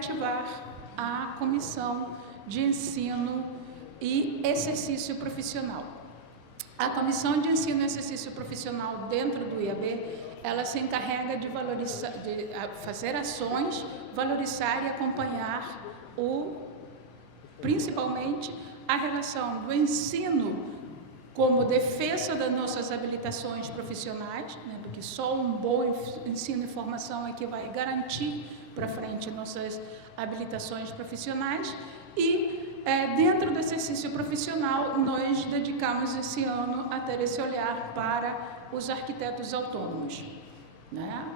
reativar a Comissão de Ensino e Exercício Profissional. A Comissão de Ensino e Exercício Profissional dentro do IAB, ela se encarrega de fazer ações, valorizar e acompanhar principalmente a relação do ensino como defesa das nossas habilitações profissionais, né, porque só um bom ensino e formação é que vai garantir para frente nossas habilitações profissionais. E dentro do exercício profissional, nós dedicamos esse ano a ter esse olhar para os arquitetos autônomos, né?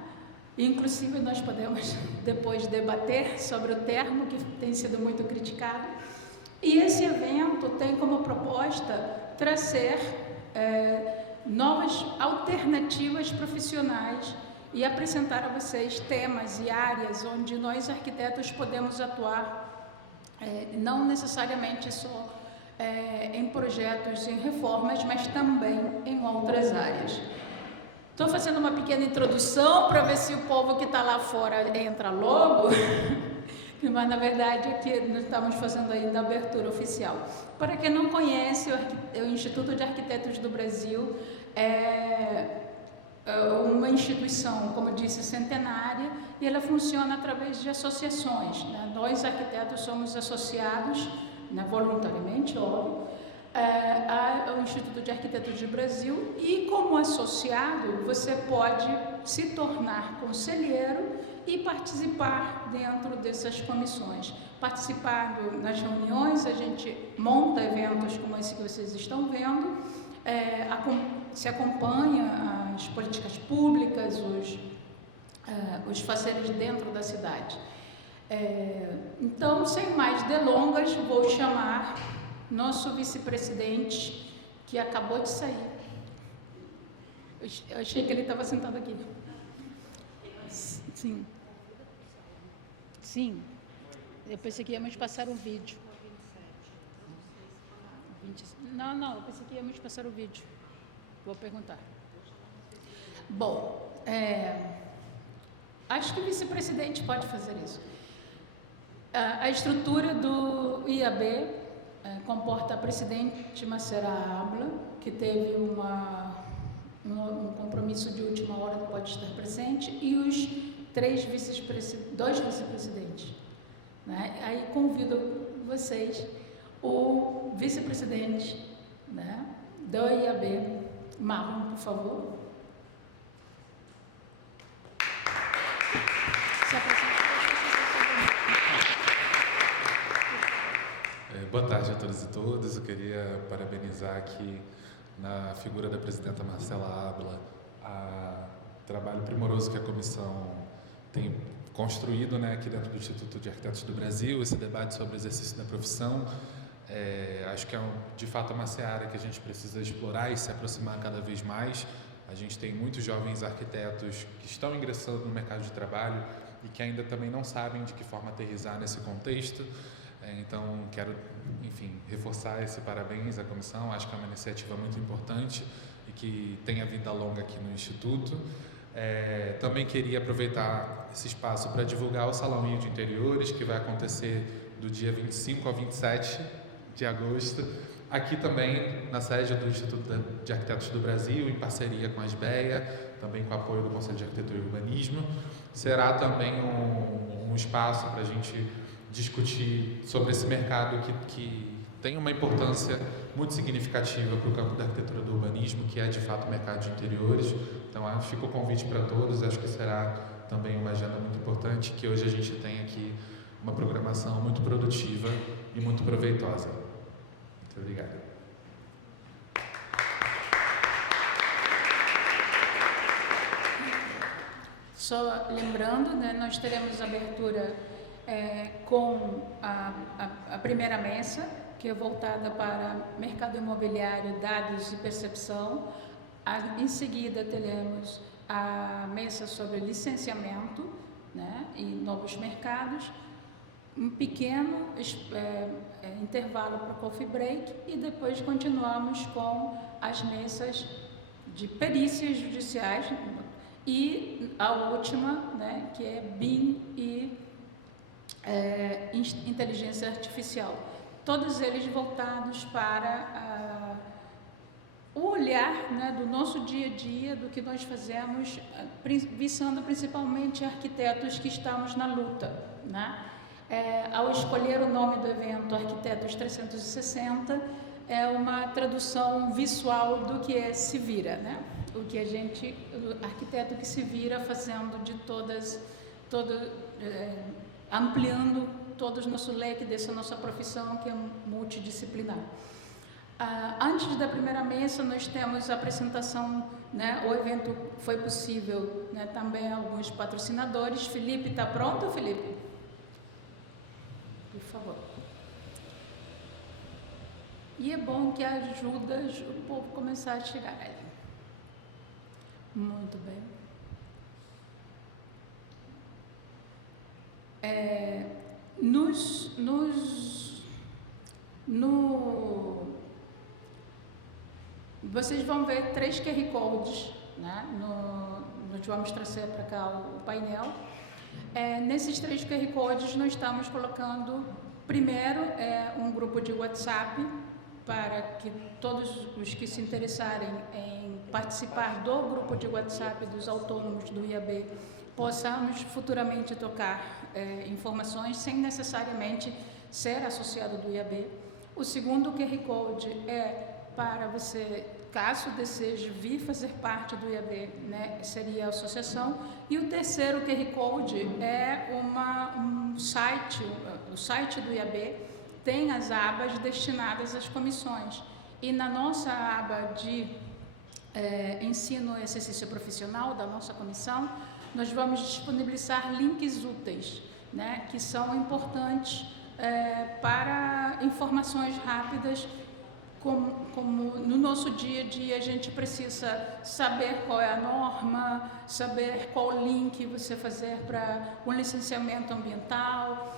Inclusive, nós podemos depois debater sobre o termo, que tem sido muito criticado. E esse evento tem como proposta trazer novas alternativas profissionais e apresentar a vocês temas e áreas onde nós arquitetos podemos atuar, não necessariamente só em projetos, em reformas, mas também em outras áreas. Estou fazendo uma pequena introdução para ver se o povo que está lá fora entra logo, mas na verdade aqui nós estamos fazendo ainda a abertura oficial. Para quem não conhece, o Instituto de Arquitetos do Brasil é uma instituição, como disse, centenária, e ela funciona através de associações, né? Nós arquitetos somos associados, né, voluntariamente, óbvio, ao Instituto de Arquitetos do Brasil, e como associado você pode se tornar conselheiro e participar dentro dessas comissões. Participando nas reuniões, a gente monta eventos como esse que vocês estão vendo, se acompanha as políticas públicas, os fazeres dentro da cidade. Então, sem mais delongas, vou chamar nosso vice-presidente, que acabou de sair. Eu achei que ele estava sentado aqui. Sim. Sim. Eu pensei que íamos passar um vídeo. Não, eu pensei que íamos passar o vídeo. Vou perguntar. Bom, acho que o vice-presidente pode fazer isso. A estrutura do IAB comporta a presidente Macera Abla, que teve um compromisso de última hora, não pode estar presente, e os dois vice-presidentes, né? Aí convido vocês, o vice-presidente, né, do IAB, Marlon, por favor. Boa tarde a todos e todas. Eu queria parabenizar aqui na figura da presidenta Marcela Abla o trabalho primoroso que a comissão tem construído, né, aqui dentro do Instituto de Arquitetos do Brasil, esse debate sobre o exercício da profissão. Acho que de fato uma seara que a gente precisa explorar e se aproximar cada vez mais. A gente tem muitos jovens arquitetos que estão ingressando no mercado de trabalho e que ainda também não sabem de que forma aterrissar nesse contexto. Então, quero, enfim, reforçar esse parabéns à comissão. Acho que é uma iniciativa muito importante e que tenha vida longa aqui no Instituto. Também queria aproveitar esse espaço para divulgar o Salão Rio de Interiores, que vai acontecer do dia 25 ao 27 de agosto, aqui também na sede do Instituto de Arquitetos do Brasil, em parceria com a SBEA, também com o apoio do Conselho de Arquitetura e Urbanismo. Será também um espaço para a gente discutir sobre esse mercado que tem uma importância muito significativa para o campo da arquitetura do urbanismo, que é de fato o mercado de interiores. Então, fica o convite para todos. Acho que será também uma agenda muito importante, que hoje a gente tem aqui uma programação muito produtiva e muito proveitosa. Muito obrigado. Só lembrando, né, nós teremos abertura com a primeira mesa, que é voltada para mercado imobiliário, dados e percepção. Em seguida, teremos a mesa sobre licenciamento, né, e novos mercados, um pequeno intervalo para coffee break e depois continuamos com as mesas de perícias judiciais e a última, né, que é BIM e inteligência artificial. Todos eles voltados para o olhar, né, do nosso dia a dia, do que nós fazemos, visando principalmente arquitetos que estamos na luta, né? Ao escolher o nome do evento Arquitetos 360, é uma tradução visual do que é se vira, né? O arquiteto que se vira fazendo de ampliando todo o nosso leque dessa nossa profissão, que é multidisciplinar. Antes da primeira mesa, nós temos a apresentação, né? O evento foi possível, né? Também alguns patrocinadores. Felipe, está pronto, Felipe? Por favor. E é bom que ajuda o povo começar a chegar aí. Muito bem. Vocês vão ver 3 QR Codes, né? Nós vamos trazer para cá o painel. Nesses 3 QR Codes, nós estamos colocando, primeiro, um grupo de WhatsApp, para que todos os que se interessarem em participar do grupo de WhatsApp dos autônomos do IAB possamos futuramente trocar informações sem necessariamente ser associado do IAB. O segundo QR Code é para você, caso deseje vir fazer parte do IAB, né, seria a associação. E o terceiro QR Code é um site, o site do IAB tem as abas destinadas às comissões. E na nossa aba de ensino e exercício profissional da nossa comissão, nós vamos disponibilizar links úteis, né, que são importantes para informações rápidas, como no nosso dia a dia a gente precisa saber qual é a norma, saber qual link você fazer para um licenciamento ambiental,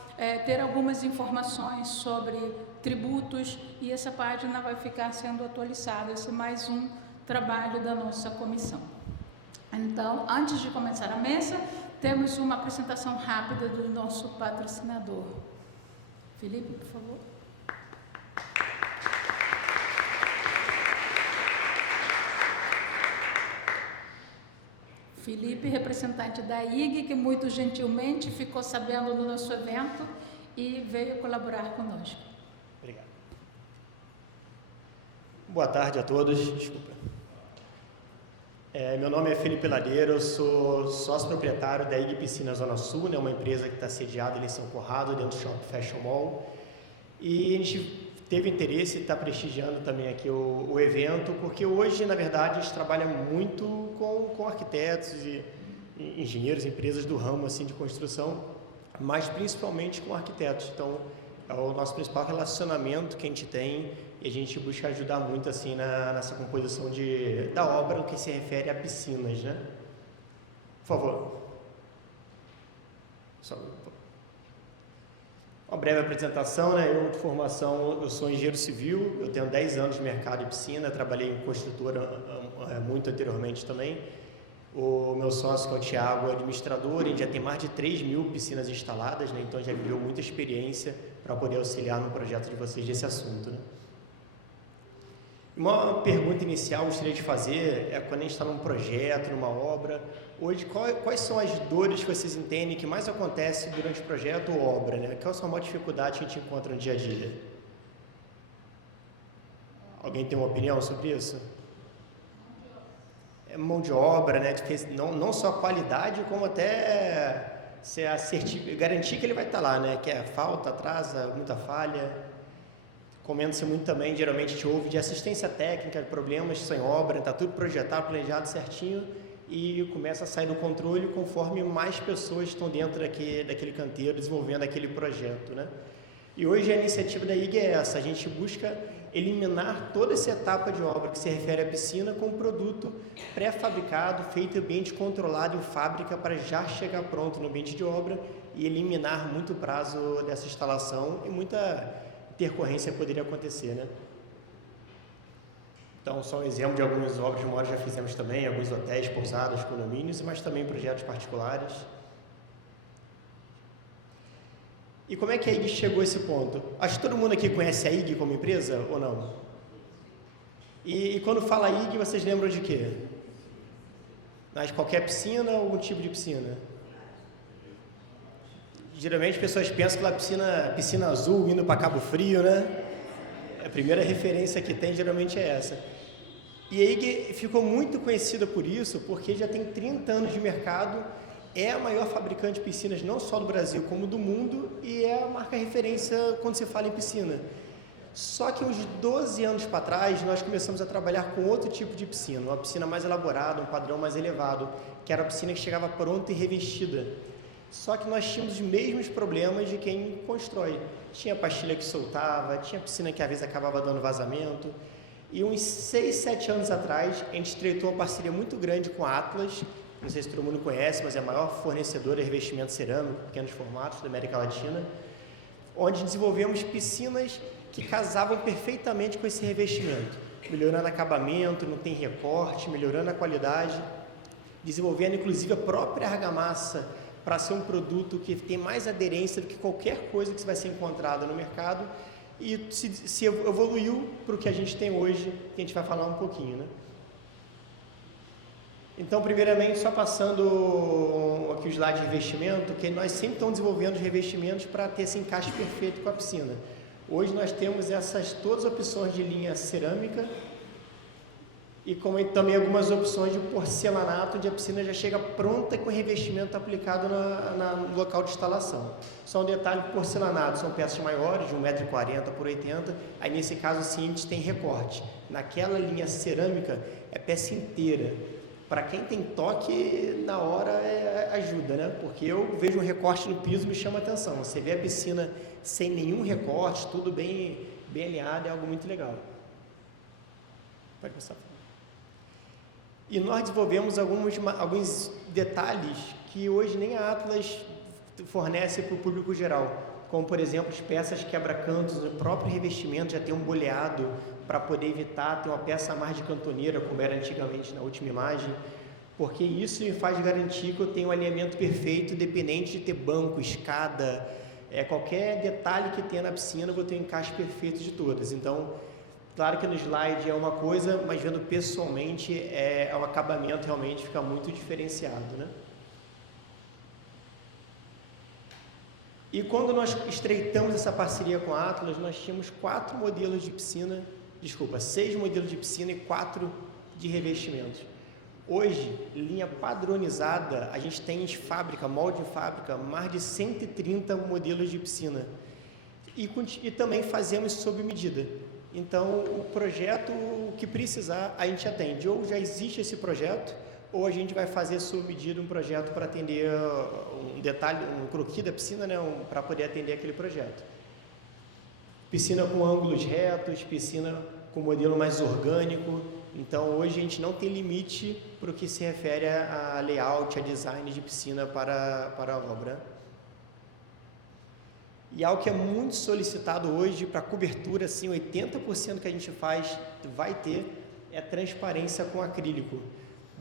ter algumas informações sobre tributos, e essa página vai ficar sendo atualizada. Esse é mais um trabalho da nossa comissão. Então, antes de começar a mesa, temos uma apresentação rápida do nosso patrocinador. Felipe, por favor. Felipe, representante da IG, que muito gentilmente ficou sabendo do nosso evento e veio colaborar conosco. Obrigado. Boa tarde a todos. Desculpa. Meu nome é Felipe Ladeira, eu sou sócio proprietário da IG Piscina Zona Sul, né, uma empresa que está sediada em São Conrado, dentro do Shopping Fashion Mall. E a gente teve interesse em estar prestigiando também aqui o evento, porque hoje, na verdade, a gente trabalha muito com arquitetos e engenheiros, empresas do ramo assim, de construção, mas principalmente com arquitetos. Então, é o nosso principal relacionamento que a gente tem, e a gente busca ajudar muito assim nessa composição da obra, no que se refere a piscinas, né? Por favor. Uma breve apresentação, né? Eu de formação, eu sou engenheiro civil, eu tenho 10 anos de mercado de piscina, trabalhei em construtora muito anteriormente também. O meu sócio, que é o Thiago, é administrador, a gente já tem mais de 3.000 piscinas instaladas, né? Então já viveu muita experiência para poder auxiliar no projeto de vocês desse assunto, né? Uma pergunta inicial que eu gostaria de fazer é, quando a gente está num projeto, numa obra, hoje quais são as dores que vocês entendem que mais acontece durante o projeto ou obra, né? Qual é a sua maior dificuldade que a gente encontra no dia a dia? Alguém tem uma opinião sobre isso? É mão de obra, né? Não só qualidade, como até garantir que ele vai estar lá, né? Que é falta, atrasa, muita falha. Comenta-se muito também, geralmente a gente ouve de assistência técnica, de problemas sem obra, está tudo projetado, planejado certinho e começa a sair do controle conforme mais pessoas estão dentro daquele canteiro desenvolvendo aquele projeto, né? E hoje a iniciativa da IG é essa, a gente busca eliminar toda essa etapa de obra que se refere à piscina com um produto pré-fabricado, feito em ambiente controlado em fábrica para já chegar pronto no ambiente de obra e eliminar muito prazo dessa instalação e muita intercorrência poderia acontecer, né? Então, só um exemplo de algumas obras de memória já fizemos também, alguns hotéis, pousadas, condomínios, mas também projetos particulares. E como é que a IG chegou a esse ponto? Acho que todo mundo aqui conhece a IG como empresa ou não? E quando fala IG, vocês lembram de quê? Mas qualquer piscina ou algum tipo de piscina? Geralmente as pessoas pensam que piscina azul indo para Cabo Frio, né? A primeira referência que tem geralmente é essa. E a IG ficou muito conhecida por isso, porque já tem 30 anos de mercado, é a maior fabricante de piscinas não só do Brasil, como do mundo, e é a marca referência quando se fala em piscina. Só que uns 12 anos para trás, nós começamos a trabalhar com outro tipo de piscina, uma piscina mais elaborada, um padrão mais elevado, que era a piscina que chegava pronta e revestida. Só que nós tínhamos os mesmos problemas de quem constrói. Tinha pastilha que soltava, tinha piscina que às vezes acabava dando vazamento. E uns 6, 7 anos atrás, a gente estreitou uma parceria muito grande com a Atlas, não sei se todo mundo conhece, mas é a maior fornecedora de revestimento cerâmico, pequenos formatos da América Latina, onde desenvolvemos piscinas que casavam perfeitamente com esse revestimento, melhorando acabamento, não tem recorte, melhorando a qualidade, desenvolvendo inclusive a própria argamassa para ser um produto que tem mais aderência do que qualquer coisa que vai ser encontrada no mercado e se evoluiu para o que a gente tem hoje, que a gente vai falar um pouquinho, né? Então, primeiramente, só passando aqui o slide de revestimento, que nós sempre estamos desenvolvendo os revestimentos para ter esse encaixe perfeito com a piscina. Hoje nós temos todas as opções de linha cerâmica e como também algumas opções de porcelanato, onde a piscina já chega pronta com o revestimento aplicado no local de instalação. Só um detalhe, porcelanato são peças maiores, de 1,40 m por 80 m, aí nesse caso sim a gente tem recorte. Naquela linha cerâmica é peça inteira. Para quem tem toque, na hora ajuda, né? Porque eu vejo um recorte no piso e me chama a atenção. Você vê a piscina sem nenhum recorte, tudo bem alinhado, é algo muito legal. Pode começar. E nós desenvolvemos alguns detalhes que hoje nem a Atlas fornece para o público geral, como, por exemplo, as peças quebra-cantos, o próprio revestimento já tem um boleado para poder evitar ter uma peça a mais de cantoneira, como era antigamente na última imagem, porque isso me faz garantir que eu tenho um alinhamento perfeito, independente de ter banco, escada, qualquer detalhe que tenha na piscina, eu vou ter um encaixe perfeito de todas. Então, claro que no slide é uma coisa, mas vendo pessoalmente, o acabamento realmente fica muito diferenciado, né? E quando nós estreitamos essa parceria com a Atlas, nós tínhamos 6 modelos de piscina e 4 de revestimentos. Hoje, linha padronizada, a gente tem de fábrica, molde de fábrica, mais de 130 modelos de piscina. E também fazemos sob medida. Então, o projeto, o que precisar, a gente atende. Ou já existe esse projeto, ou a gente vai fazer sob medida um projeto para atender um detalhe, um croquis da piscina, né, para poder atender aquele projeto. Piscina com ângulos retos, piscina com modelo mais orgânico. Então, hoje a gente não tem limite para o que se refere a layout, a design de piscina para a obra. E algo que é muito solicitado hoje para cobertura, assim, 80% que a gente vai ter, é transparência com acrílico.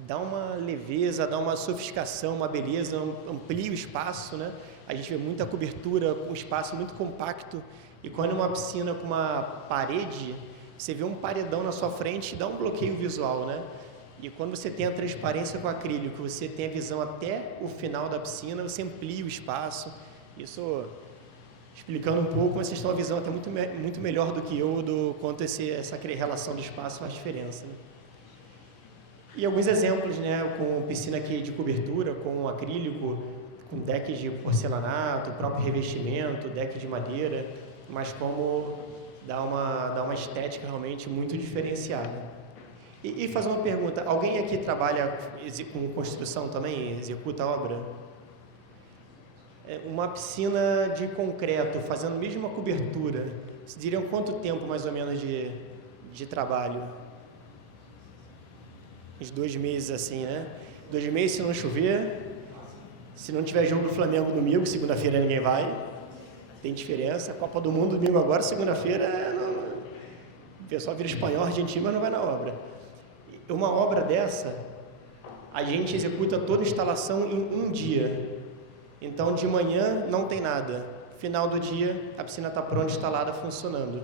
Dá uma leveza, dá uma sofisticação, uma beleza, amplia o espaço, né? A gente vê muita cobertura, um espaço muito compacto. E quando é uma piscina com uma parede, você vê um paredão na sua frente, dá um bloqueio visual, né? E quando você tem a transparência com acrílico, você tem a visão até o final da piscina, você amplia o espaço. Isso, explicando um pouco, vocês têm uma visão até muito melhor do que eu do quanto essa relação do espaço faz diferença, né? E alguns exemplos, né, com piscina aqui de cobertura, com acrílico, com deck de porcelanato, próprio revestimento, deck de madeira, mas como dá uma estética realmente muito diferenciada. E fazer uma pergunta, alguém aqui trabalha com construção também, executa a obra? Uma piscina de concreto, fazendo a mesma cobertura, vocês diriam quanto tempo mais ou menos de trabalho? Uns 2 meses assim, né? 2 meses se não chover, se não tiver jogo do Flamengo domingo, segunda-feira ninguém vai, tem diferença. Copa do Mundo domingo agora, segunda-feira, o pessoal vira espanhol, argentino, mas não vai na obra. Uma obra dessa, a gente executa toda a instalação em um dia. Então, de manhã não tem nada. final do dia, a piscina está pronta, instalada, funcionando.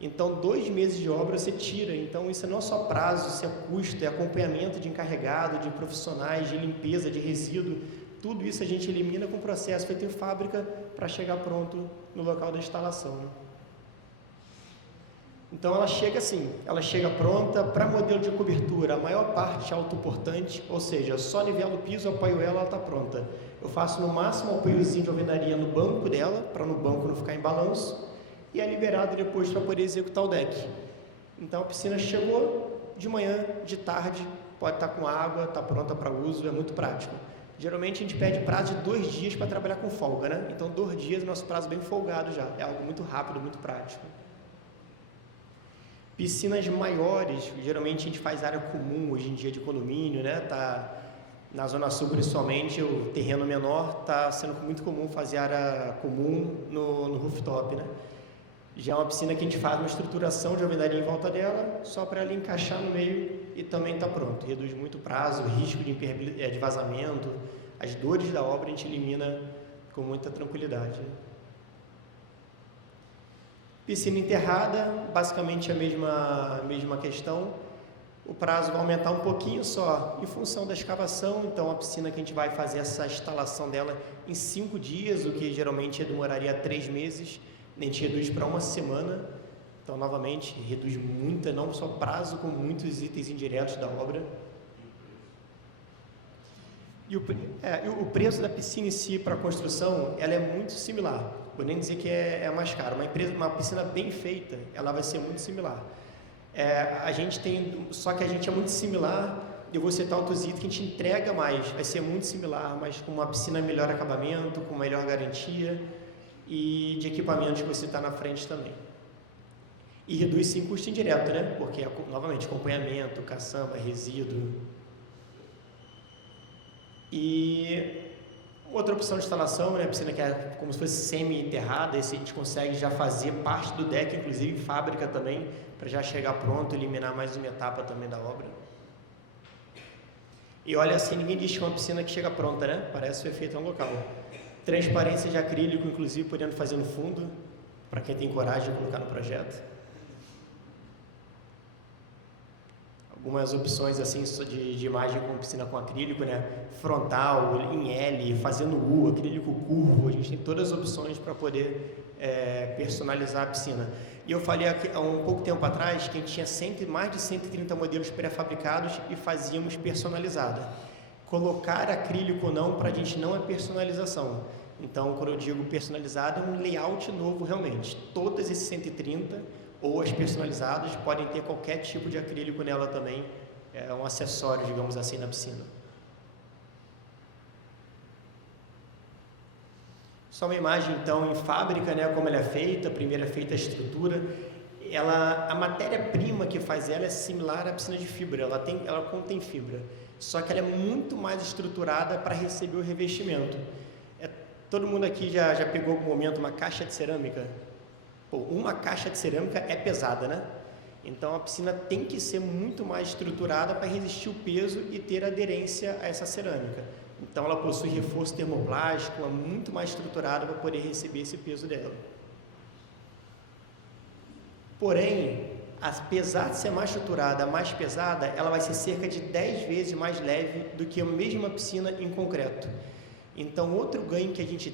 Então, 2 meses de obra você tira. Então, isso é não só prazo, isso é custo, é acompanhamento de encarregado, de profissionais, de limpeza, de resíduo. Tudo isso a gente elimina com o processo feito em fábrica para chegar pronto no local da instalação. Então, ela chega assim, ela chega pronta para modelo de cobertura, a maior parte autoportante, ou seja, só nivelo o piso, apoio ela está pronta. Eu faço no máximo um apoiozinho de alvenaria no banco dela, para no banco não ficar em balanço, e é liberado depois para poder executar o deck. Então a piscina chegou de manhã, de tarde, pode estar com água, está pronta para uso, é muito prático. Geralmente a gente pede prazo de 2 dias para trabalhar com folga, né? Então 2 dias, nosso prazo bem folgado já, é algo muito rápido, muito prático. Piscinas maiores, geralmente a gente faz área comum hoje em dia de condomínio, né? Tá na Zona Sul principalmente, o terreno menor, está sendo muito comum fazer área comum no rooftop, né? Já é uma piscina que a gente faz uma estruturação de alvenaria em volta dela, só para ela encaixar no meio e também está pronto. Reduz muito o prazo, o risco de vazamento, as dores da obra a gente elimina com muita tranquilidade. Piscina enterrada, basicamente a mesma questão. O prazo vai aumentar um pouquinho só em função da escavação, então a piscina que a gente vai fazer essa instalação dela em 5 dias, o que geralmente demoraria 3 meses, a gente reduz para 1 semana, então novamente reduz muito, não só prazo, como muitos itens indiretos da obra. E o preço da piscina em si para a construção, ela é muito similar, vou nem dizer que é mais caro, uma piscina bem feita, ela vai ser muito similar. Só que a gente é muito similar, eu vou citar outros itens que a gente entrega mais, vai ser muito similar, mas com uma piscina melhor acabamento, com melhor garantia e de equipamentos que você está na frente também. E reduz sim custo indireto, né? Porque, novamente, acompanhamento, caçamba, resíduo. E outra opção de instalação, né? A piscina que é como se fosse semi-enterrada, esse a gente consegue já fazer parte do deck, inclusive fábrica também, para já chegar pronto, eliminar mais uma etapa também da obra. E olha assim, ninguém diz que é uma piscina que chega pronta, né? Parece ser feita no local. Transparência de acrílico, inclusive, podendo fazer no fundo, para quem tem coragem de colocar no projeto. Algumas opções assim de imagem com piscina com acrílico, né? Frontal, em L, fazendo U, acrílico curvo, a gente tem todas as opções para poder personalizar a piscina. E eu falei aqui, há um pouco tempo atrás que a gente tinha mais de 130 modelos pré-fabricados e fazíamos personalizada. Colocar acrílico ou não, para a gente não é personalização. Então, quando eu digo personalizado, é um layout novo realmente. Todas esses 130 ou as personalizadas podem ter qualquer tipo de acrílico nela também, é um acessório, digamos assim, na piscina. Só uma imagem, então, em fábrica, né, como ela é feita. Primeiro é feita a estrutura. A matéria-prima que faz ela é similar à piscina de fibra, ela contém fibra, só que ela é muito mais estruturada para receber o revestimento. Todo mundo aqui já pegou algum momento uma caixa de cerâmica? Pô, uma caixa de cerâmica é pesada, né? Então a piscina tem que ser muito mais estruturada para resistir o peso e ter aderência a essa cerâmica. Então ela possui reforço termoplástico, é muito mais estruturada para poder receber esse peso dela. Porém, apesar de ser mais estruturada, mais pesada, ela vai ser cerca de 10 vezes mais leve do que a mesma piscina em concreto. Então, outro ganho que a gente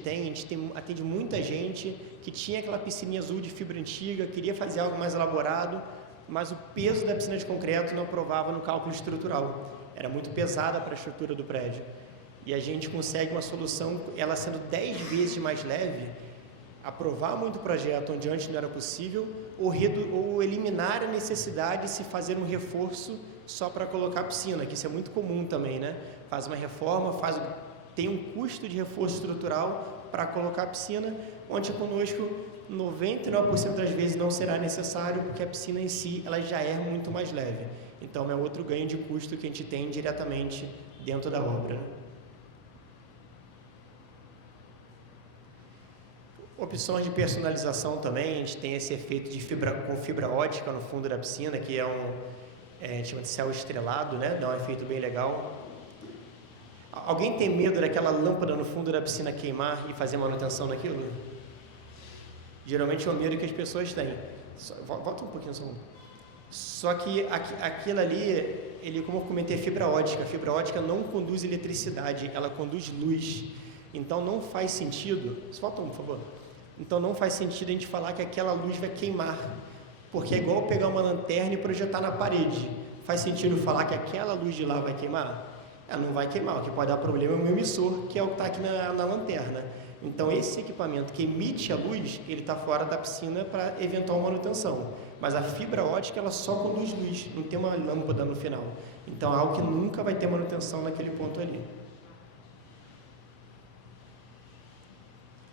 atende muita gente que tinha aquela piscininha azul de fibra antiga, queria fazer algo mais elaborado, mas o peso da piscina de concreto não aprovava no cálculo estrutural. Era muito pesada para a estrutura do prédio. E a gente consegue uma solução, ela sendo 10 vezes mais leve, aprovar muito o projeto onde antes não era possível, ou eliminar a necessidade de se fazer um reforço só para colocar a piscina, que isso é muito comum também, né? Faz uma reforma, tem um custo de reforço estrutural para colocar a piscina, onde conosco 99% das vezes não será necessário, porque a piscina em si ela já é muito mais leve. Então é outro ganho de custo que a gente tem diretamente dentro da obra. Opções de personalização também, a gente tem esse efeito de com fibra ótica no fundo da piscina, que a gente chama de céu estrelado, né? Dá um efeito bem legal. Alguém tem medo daquela lâmpada no fundo da piscina queimar e fazer manutenção naquilo? Geralmente é o medo que as pessoas têm. Volta um pouquinho só. Só que aquilo ali, ele, como eu comentei, é fibra ótica. A fibra ótica não conduz eletricidade, ela conduz luz. Então não faz sentido. Volta um, por favor. Então não faz sentido a gente falar que aquela luz vai queimar, porque é igual pegar uma lanterna e projetar na parede. Faz sentido falar que aquela luz de lá vai queimar? Ela não vai queimar, o que pode dar problema é o meu emissor, que é o que está aqui na lanterna. Então esse equipamento que emite a luz, ele está fora da piscina para eventual manutenção. Mas a fibra ótica, ela só conduz luz, não tem uma lâmpada no final. Então é algo que nunca vai ter manutenção naquele ponto ali.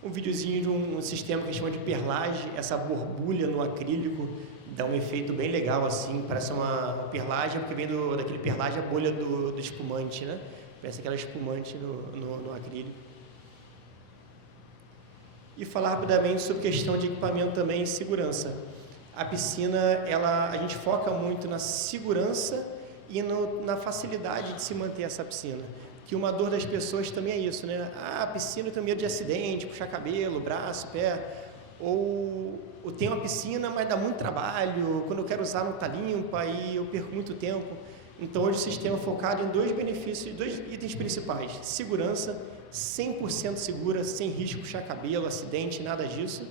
Um videozinho de um sistema que a gente chama de perlage, essa borbulha no acrílico, dá um efeito bem legal assim, parece uma perlage, porque vem daquele perlage a bolha do espumante, né? Parece aquela espumante no acrílico. E falar rapidamente sobre questão de equipamento também e segurança. A piscina, a gente foca muito na segurança e na facilidade de se manter essa piscina. Que uma dor das pessoas também é isso, né? A piscina tem medo de acidente, puxar cabelo, braço, pé. Ou tem uma piscina, mas dá muito trabalho, quando eu quero usar não está limpa e eu perco muito tempo. Então hoje o sistema é focado em dois benefícios, dois itens principais: segurança, 100% segura, sem risco de puxar cabelo, acidente, nada disso.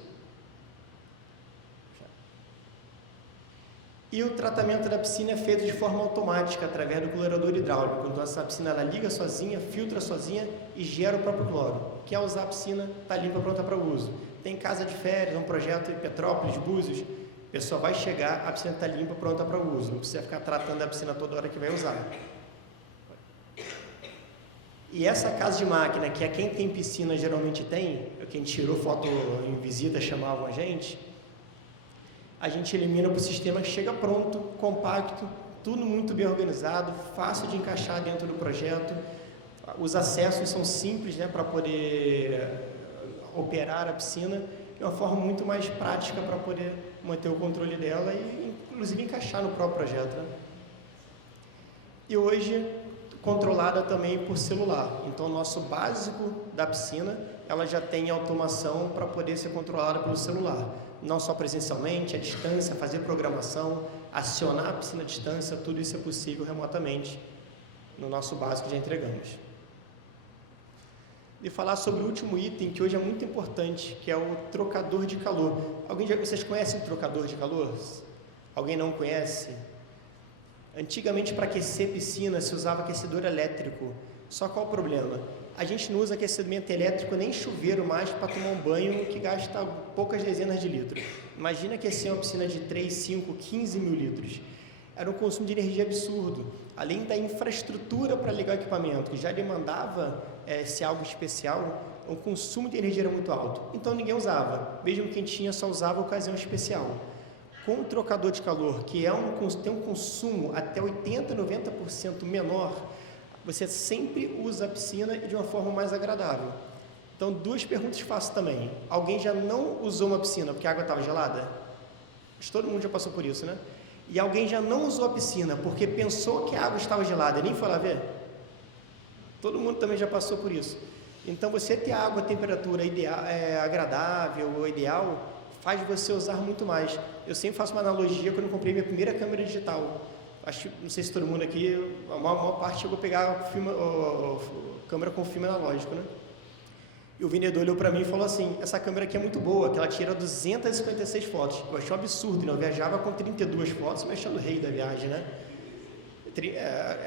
E o tratamento da piscina é feito de forma automática, através do clorador hidráulico. Então essa piscina ela liga sozinha, filtra sozinha e gera o próprio cloro. Quer usar a piscina, está limpa, pronta para uso. Tem casa de férias, um projeto em Petrópolis, Búzios, a pessoa vai chegar, a piscina está limpa, pronta para uso. Não precisa ficar tratando a piscina toda hora que vai usar. E essa casa de máquina, que é quem tem piscina geralmente tem, quem tirou foto em visita chamavam a gente elimina para o sistema que chega pronto, compacto, tudo muito bem organizado, fácil de encaixar dentro do projeto. Os acessos são simples, né, para poder operar a piscina, de uma forma muito mais prática para poder manter o controle dela e, inclusive, encaixar no próprio projeto, né? E hoje, controlada também por celular. Então, o nosso básico da piscina, ela já tem automação para poder ser controlada pelo celular. Não só presencialmente, à distância, fazer programação, acionar a piscina à distância, tudo isso é possível remotamente no nosso básico que já entregamos. E falar sobre o último item, que hoje é muito importante, que é o trocador de calor. Vocês conhecem o trocador de calor? Alguém não conhece? Antigamente, para aquecer piscina, se usava aquecedor elétrico. Só qual o problema? A gente não usa aquecimento elétrico nem chuveiro mais para tomar um banho que gasta poucas dezenas de litros. Imagina aquecer uma piscina de 3, 5, 15 mil litros. Era um consumo de energia absurdo. Além da infraestrutura para ligar o equipamento, que já demandava ser algo especial, o consumo de energia era muito alto. Então ninguém usava. Mesmo quem tinha só usava a ocasião especial. Com o trocador de calor, que tem um consumo até 80%, 90% menor, você sempre usa a piscina de uma forma mais agradável. Então, duas perguntas faço também. Alguém já não usou uma piscina porque a água estava gelada? Todo mundo já passou por isso, né? E alguém já não usou a piscina porque pensou que a água estava gelada e nem foi lá ver? Todo mundo também já passou por isso. Então, você ter a água a temperatura agradável ou ideal, faz você usar muito mais. Eu sempre faço uma analogia quando eu comprei minha primeira câmera digital. Não sei se todo mundo aqui, a maior parte chegou a pegar câmera com filme analógico, né? E o vendedor olhou para mim e falou assim: essa câmera aqui é muito boa, que ela tira 256 fotos. Eu achei um absurdo, né? Eu viajava com 32 fotos, me achando o rei da viagem, né?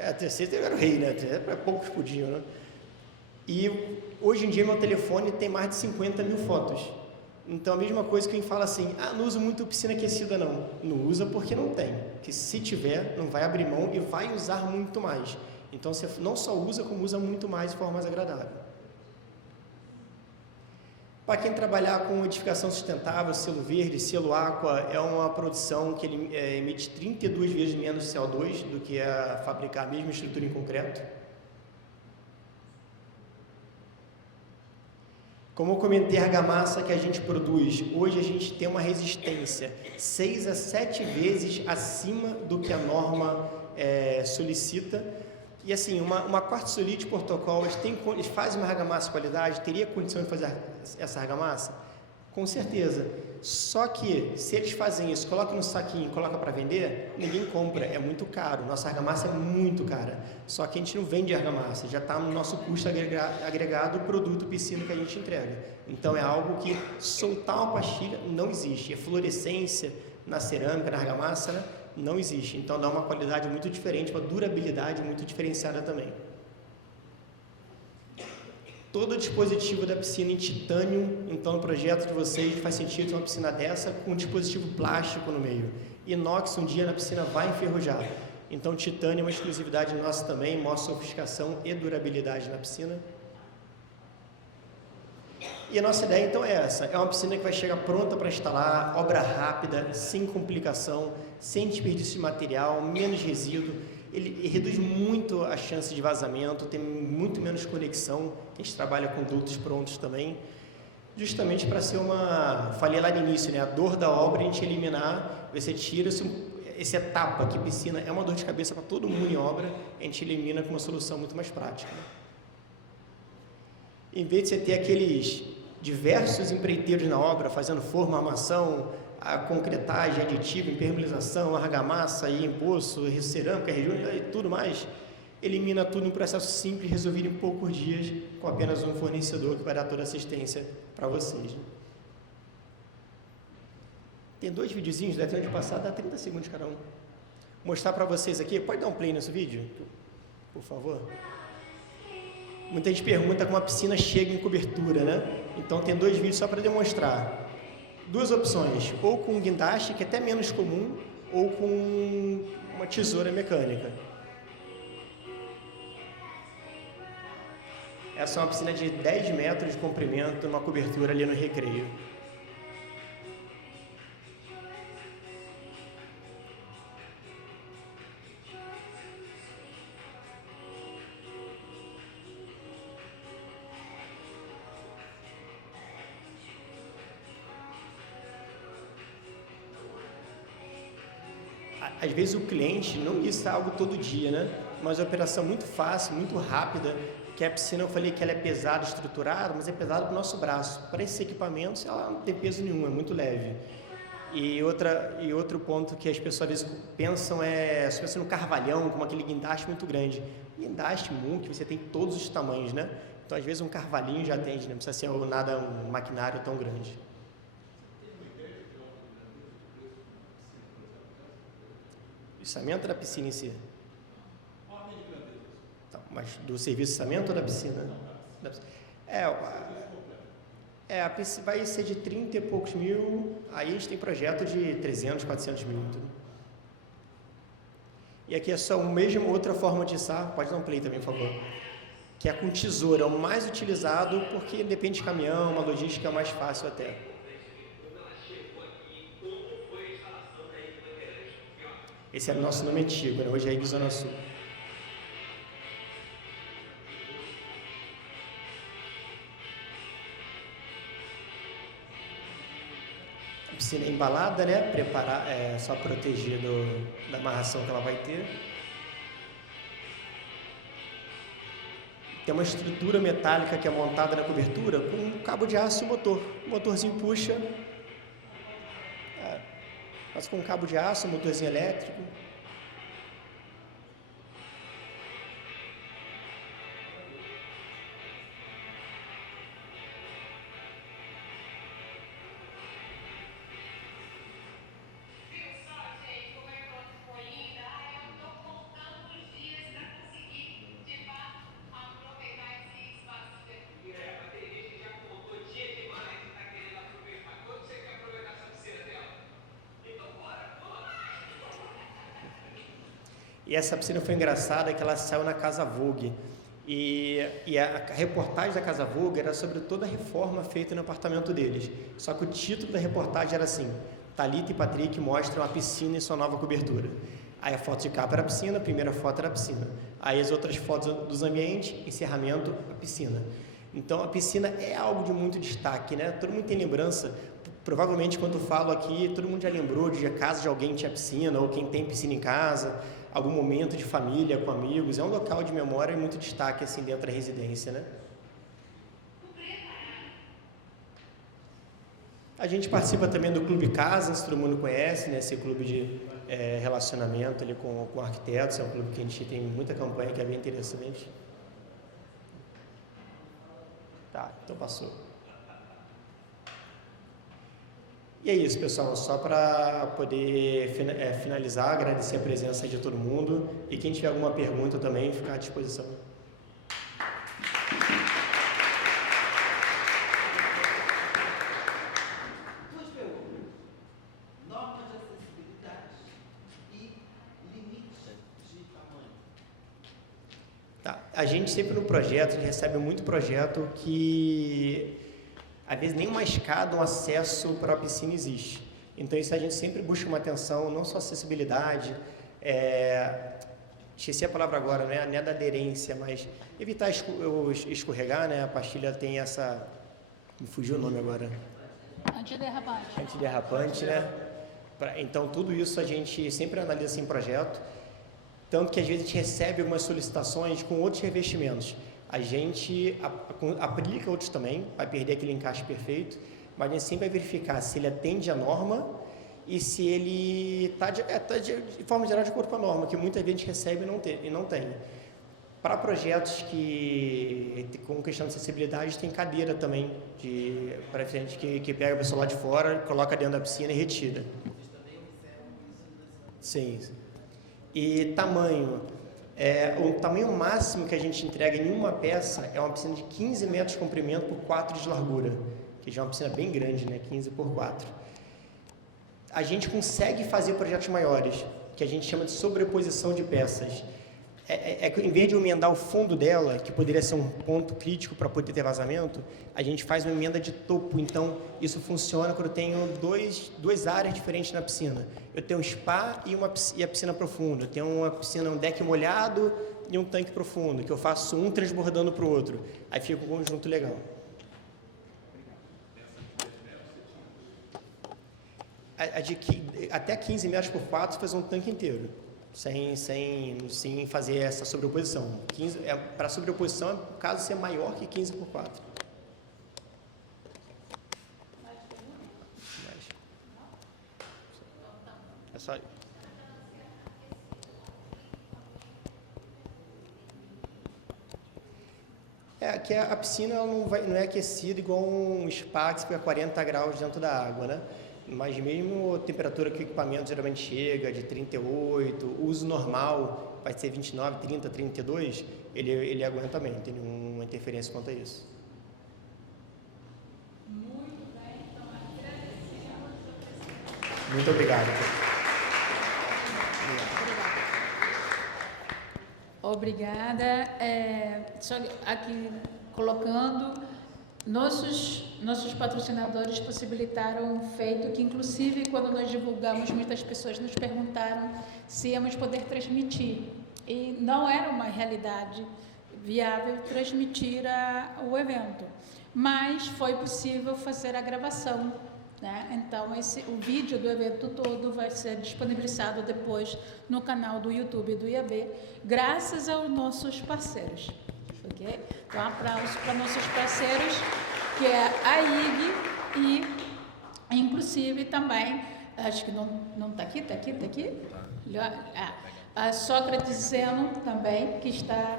A terceira era o rei, né? Poucos podiam, né? E hoje em dia meu telefone tem mais de 50 mil fotos. Então, a mesma coisa que quem fala assim: não uso muito piscina aquecida, não. Não usa porque não tem. Que se tiver, não vai abrir mão e vai usar muito mais. Então, você não só usa, como usa muito mais de forma mais agradável. Para quem trabalhar com edificação sustentável, selo verde, selo aqua, é uma produção que ele emite 32 vezes menos CO2 do que fabricar a mesma estrutura em concreto. Como eu comentei, a argamassa que a gente produz, hoje a gente tem uma resistência 6 a 7 vezes acima do que a norma solicita. E assim, uma quartzolite Portocol, eles fazem uma argamassa de qualidade, teria condição de fazer essa argamassa? Com certeza. Só que, se eles fazem isso, colocam no saquinho e colocam para vender, ninguém compra, é muito caro. Nossa argamassa é muito cara. Só que a gente não vende argamassa, já está no nosso custo agregado o produto piscina que a gente entrega. Então é algo que soltar uma pastilha não existe. A fluorescência na cerâmica, na argamassa, né, não existe. Então dá uma qualidade muito diferente, uma durabilidade muito diferenciada também. Todo o dispositivo da piscina em titânio, então no projeto de vocês faz sentido ter uma piscina dessa com um dispositivo plástico no meio. Inox um dia na piscina vai enferrujar. Então titânio é uma exclusividade nossa também, mostra sofisticação e durabilidade na piscina. E a nossa ideia então é essa, é uma piscina que vai chegar pronta para instalar, obra rápida, sem complicação, sem desperdício de material, menos resíduo. Ele reduz muito a chance de vazamento, tem muito menos conexão, a gente trabalha com dutos prontos também, justamente para ser uma... Falei lá no início, né? A dor da obra a gente eliminar, você tira essa etapa, que piscina é uma dor de cabeça para todo mundo em obra, a gente elimina com uma solução muito mais prática. Em vez de você ter aqueles diversos empreiteiros na obra, fazendo forma, armação, a concretagem, aditivo, impermeabilização, argamassa, empoço, cerâmica, e tudo mais, elimina tudo em um processo simples, resolvido em poucos dias, com apenas um fornecedor que vai dar toda a assistência para vocês. Tem 2 videozinhos, dá tempo de passar, dá 30 segundos cada um. Vou mostrar para vocês aqui, pode dar um play nesse vídeo, por favor? Muita gente pergunta como a piscina chega em cobertura, né? Então tem 2 vídeos só para demonstrar. 2 opções, ou com um guindaste, que é até menos comum, ou com uma tesoura mecânica. Essa é uma piscina de 10 metros de comprimento, uma cobertura ali no Recreio. Às vezes o cliente não isso é algo todo dia, né? Mas é uma operação muito fácil, muito rápida, que a piscina, eu falei que ela é pesada, estruturada, mas é pesada para o nosso braço. Para esses equipamentos, ela não tem peso nenhum, é muito leve. E outro ponto que as pessoas às vezes pensam é, se você no carvalhão, com aquele guindaste muito grande. Guindaste, MUNC, você tem todos os tamanhos, né? Então, às vezes, um carvalhinho já atende, né? Não precisa ser nada, um maquinário tão grande. Içamento da piscina em si? Tá, mas do serviço de içamento ou da piscina? A piscina vai ser de 30 e poucos mil, aí a gente tem projeto de 300, 400 mil. Tudo. E aqui é só outra forma de içar, pode dar um play também, por favor, que é com tesoura, é o mais utilizado porque depende de caminhão, uma logística mais fácil até. Esse era o nosso nome antigo, né? Hoje é IG Zona Sul. A piscina é embalada, né? Preparar, só proteger da amarração que ela vai ter. Tem uma estrutura metálica que é montada na cobertura com um cabo de aço e motor. O motorzinho puxa. Mas com um cabo de aço, um motorzinho elétrico. E essa piscina foi engraçada, que ela saiu na Casa Vogue. E a reportagem da Casa Vogue era sobre toda a reforma feita no apartamento deles. Só que o título da reportagem era assim: Thalita e Patrick mostram a piscina e sua nova cobertura. Aí a foto de capa era a piscina, a primeira foto era a piscina. Aí as outras fotos dos ambientes, encerramento, a piscina. Então a piscina é algo de muito destaque, né? Todo mundo tem lembrança. Provavelmente quando eu falo aqui, todo mundo já lembrou de a casa de alguém tinha piscina, ou quem tem piscina em casa, algum momento de família, com amigos. É um local de memória e muito destaque assim dentro da residência, né? A gente participa também do Clube Casas, todo mundo conhece, né? Esse clube de relacionamento ali com arquitetos, é um clube que a gente tem muita campanha que é bem interessante. Tá, então passou. E é isso, pessoal, só para poder finalizar, agradecer a presença de todo mundo e quem tiver alguma pergunta também, ficar à disposição. Duas perguntas. Normas de acessibilidade e limites de tamanho. Tá. A gente sempre no projeto, a gente recebe muito projeto que às vezes nem uma escada, um acesso para a piscina existe. Então isso a gente sempre busca uma atenção, não só acessibilidade, esqueci a palavra agora, né? Não é da aderência, mas evitar escorregar, né? A pastilha tem essa, me fugiu o nome agora. Antiderrapante. Antiderrapante, né? Então tudo isso a gente sempre analisa em projeto, tanto que às vezes a gente recebe algumas solicitações com outros revestimentos. A gente aplica outros também, vai perder aquele encaixe perfeito, mas a gente sempre vai verificar se ele atende à norma e se ele está de forma geral de acordo com a norma, que muita gente recebe e não tem. Para projetos com questão de acessibilidade, tem cadeira também, para frente que pega a pessoa lá de fora, coloca dentro da piscina e retira. Sim. E tamanho. O tamanho máximo que a gente entrega em uma peça é uma piscina de 15 metros de comprimento por 4 de largura, que já é uma piscina bem grande, né? 15 por 4. A gente consegue fazer projetos maiores, que a gente chama de sobreposição de peças. Em vez de emendar o fundo dela, que poderia ser um ponto crítico para poder ter vazamento, a gente faz uma emenda de topo. Então, isso funciona quando eu tenho duas áreas diferentes na piscina. Eu tenho um spa e a piscina profunda. Eu tenho uma piscina, um deck molhado e um tanque profundo, que eu faço um transbordando para o outro. Aí fica um conjunto legal. Até 15 metros por 4 faz um tanque inteiro. Sem fazer essa sobreposição. Para sobreposição, o caso ser maior que 15 por 4. É só... que a piscina ela não é aquecida igual um spa que fica a 40 graus dentro da água, né? Mas mesmo a temperatura que o equipamento geralmente chega, de 38, o uso normal vai ser 29, 30, 32, ele aguenta bem, não tem nenhuma interferência quanto a isso. Muito bem, então Muito obrigado. Obrigada. Só aqui colocando... Nossos patrocinadores possibilitaram um feito que, inclusive, quando nós divulgamos, muitas pessoas nos perguntaram se íamos poder transmitir. E não era uma realidade viável transmitir o evento, mas foi possível fazer a gravação, né? Então, o vídeo do evento todo vai ser disponibilizado depois no canal do YouTube do IAB, graças aos nossos parceiros. Okay? Então, um aplauso para nossos parceiros, que é a IG e, inclusive, também, acho que não está aqui, está aqui? A Sócrates Zeno também, que está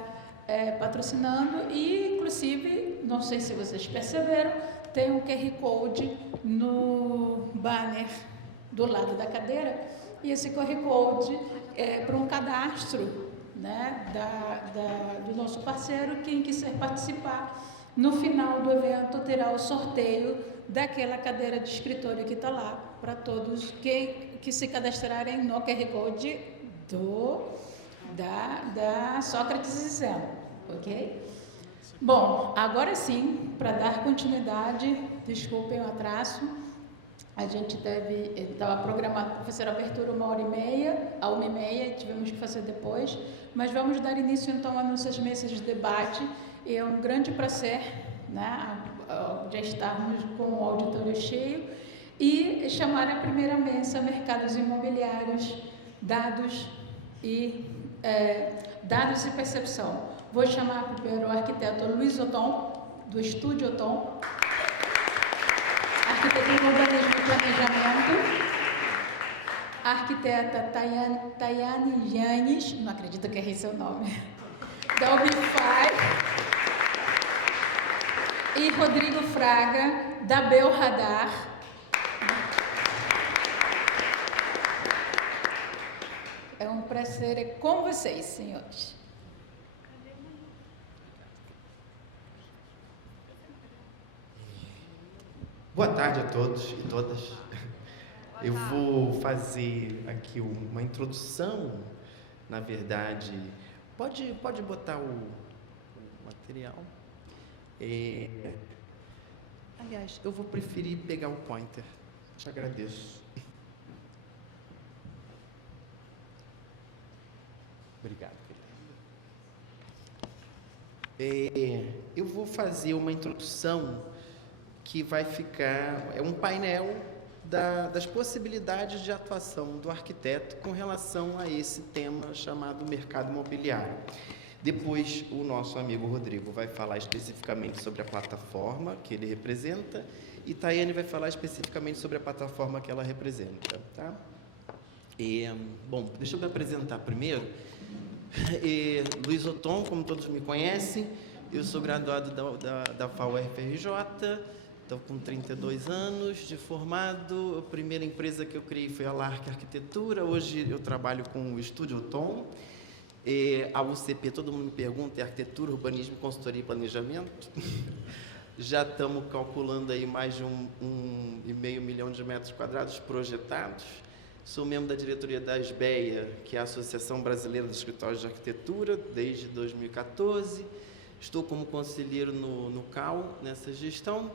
patrocinando e, inclusive, não sei se vocês perceberam, tem um QR Code no banner do lado da cadeira e esse QR Code é para um cadastro, né, do nosso parceiro. Quem quiser participar, no final do evento terá o sorteio daquela cadeira de escritório que está lá, para todos que se cadastrarem no QR Code da Sócrates e Zeno, ok? Bom, agora sim, para dar continuidade, desculpem o atraso, a gente estava programado para fazer a abertura 1h30, a 1h30, tivemos que fazer depois, mas vamos dar início então às nossas mesas de debate. E é um grande prazer, né, já estarmos com o auditório cheio e chamar a primeira mesa, mercados imobiliários, dados e percepção. Vou chamar primeiro o arquiteto Luiz Oton, do Estúdio Oton. arquitetura em urbanismo e planejamento. A arquiteta Tayane Yanes, não acredito que errei seu nome, da Ubify. E Rodrigo Fraga, da Belradar. É um prazer com vocês, senhores. Boa tarde a todos e todas. Eu vou fazer aqui uma introdução, na verdade. Pode botar o material. Aliás, eu vou preferir pegar o pointer. Te agradeço. Obrigado, querida. Eu vou fazer uma introdução que vai ficar... É um painel das possibilidades de atuação do arquiteto com relação a esse tema chamado mercado imobiliário. Depois, o nosso amigo Rodrigo vai falar especificamente sobre a plataforma que ele representa e Tayane vai falar especificamente sobre a plataforma que ela representa. Tá? Bom, deixa eu me apresentar primeiro. Luiz Oton, como todos me conhecem, eu sou graduado da FAU-FRJ, estou com 32 anos de formado. A primeira empresa que eu criei foi a Lark Arquitetura. Hoje eu trabalho com o Estúdio Oton. A UCP, todo mundo me pergunta, é arquitetura, urbanismo, consultoria e planejamento. Já estamos calculando aí mais de 1,5 milhão de metros quadrados projetados. Sou membro da diretoria da ASBEA, que é a Associação Brasileira dos Escritórios de Arquitetura, desde 2014. Estou como conselheiro no CAU, nessa gestão.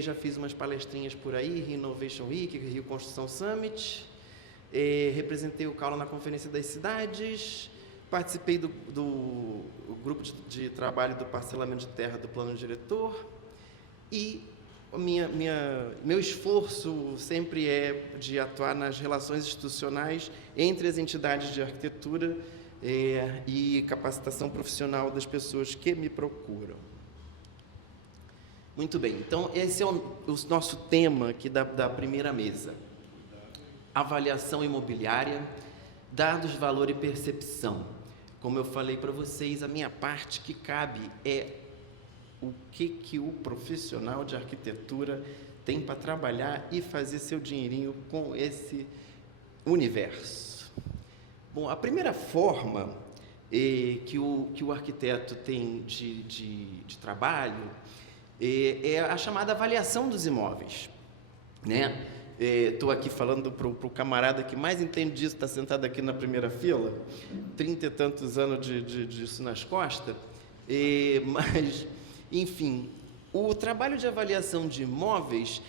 Já fiz umas palestrinhas por aí, Rio Innovation Week, Rio Construção Summit. Representei o CAU na Conferência das Cidades. Participei do grupo de trabalho do parcelamento de terra do plano diretor. E meu esforço sempre é de atuar nas relações institucionais entre as entidades de arquitetura e capacitação profissional das pessoas que me procuram. Muito bem, então esse é o nosso tema aqui da primeira mesa. Avaliação imobiliária, dados, valor e percepção. Como eu falei para vocês, a minha parte que cabe é o que o profissional de arquitetura tem para trabalhar e fazer seu dinheirinho com esse universo. Bom, a primeira forma que o arquiteto tem de trabalho é a chamada avaliação dos imóveis, né? Estou aqui falando para o camarada que mais entende disso, está sentado aqui na primeira fila, 30 e tantos anos disso nas costas, mas... Enfim, o trabalho de avaliação de imóveis,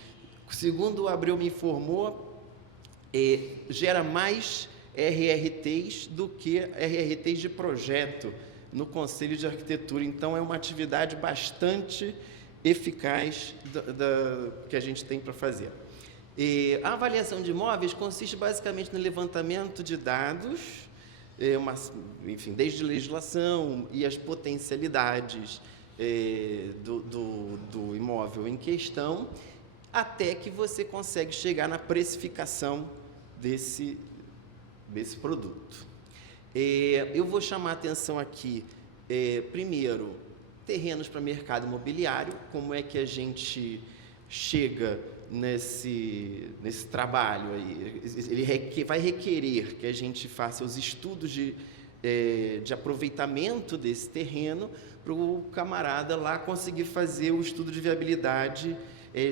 segundo o Abreu me informou, gera mais RRTs do que RRTs de projeto no Conselho de Arquitetura. Então, é uma atividade bastante eficaz que a gente tem para fazer. A avaliação de imóveis consiste basicamente no levantamento de dados, enfim, desde legislação e as potencialidades do imóvel em questão, até que você consegue chegar na precificação desse produto. Eu vou chamar a atenção aqui, primeiro, terrenos para mercado imobiliário, como é que a gente chega nesse trabalho aí. Ele vai requerer que a gente faça os estudos de aproveitamento desse terreno para o camarada lá conseguir fazer o estudo de viabilidade,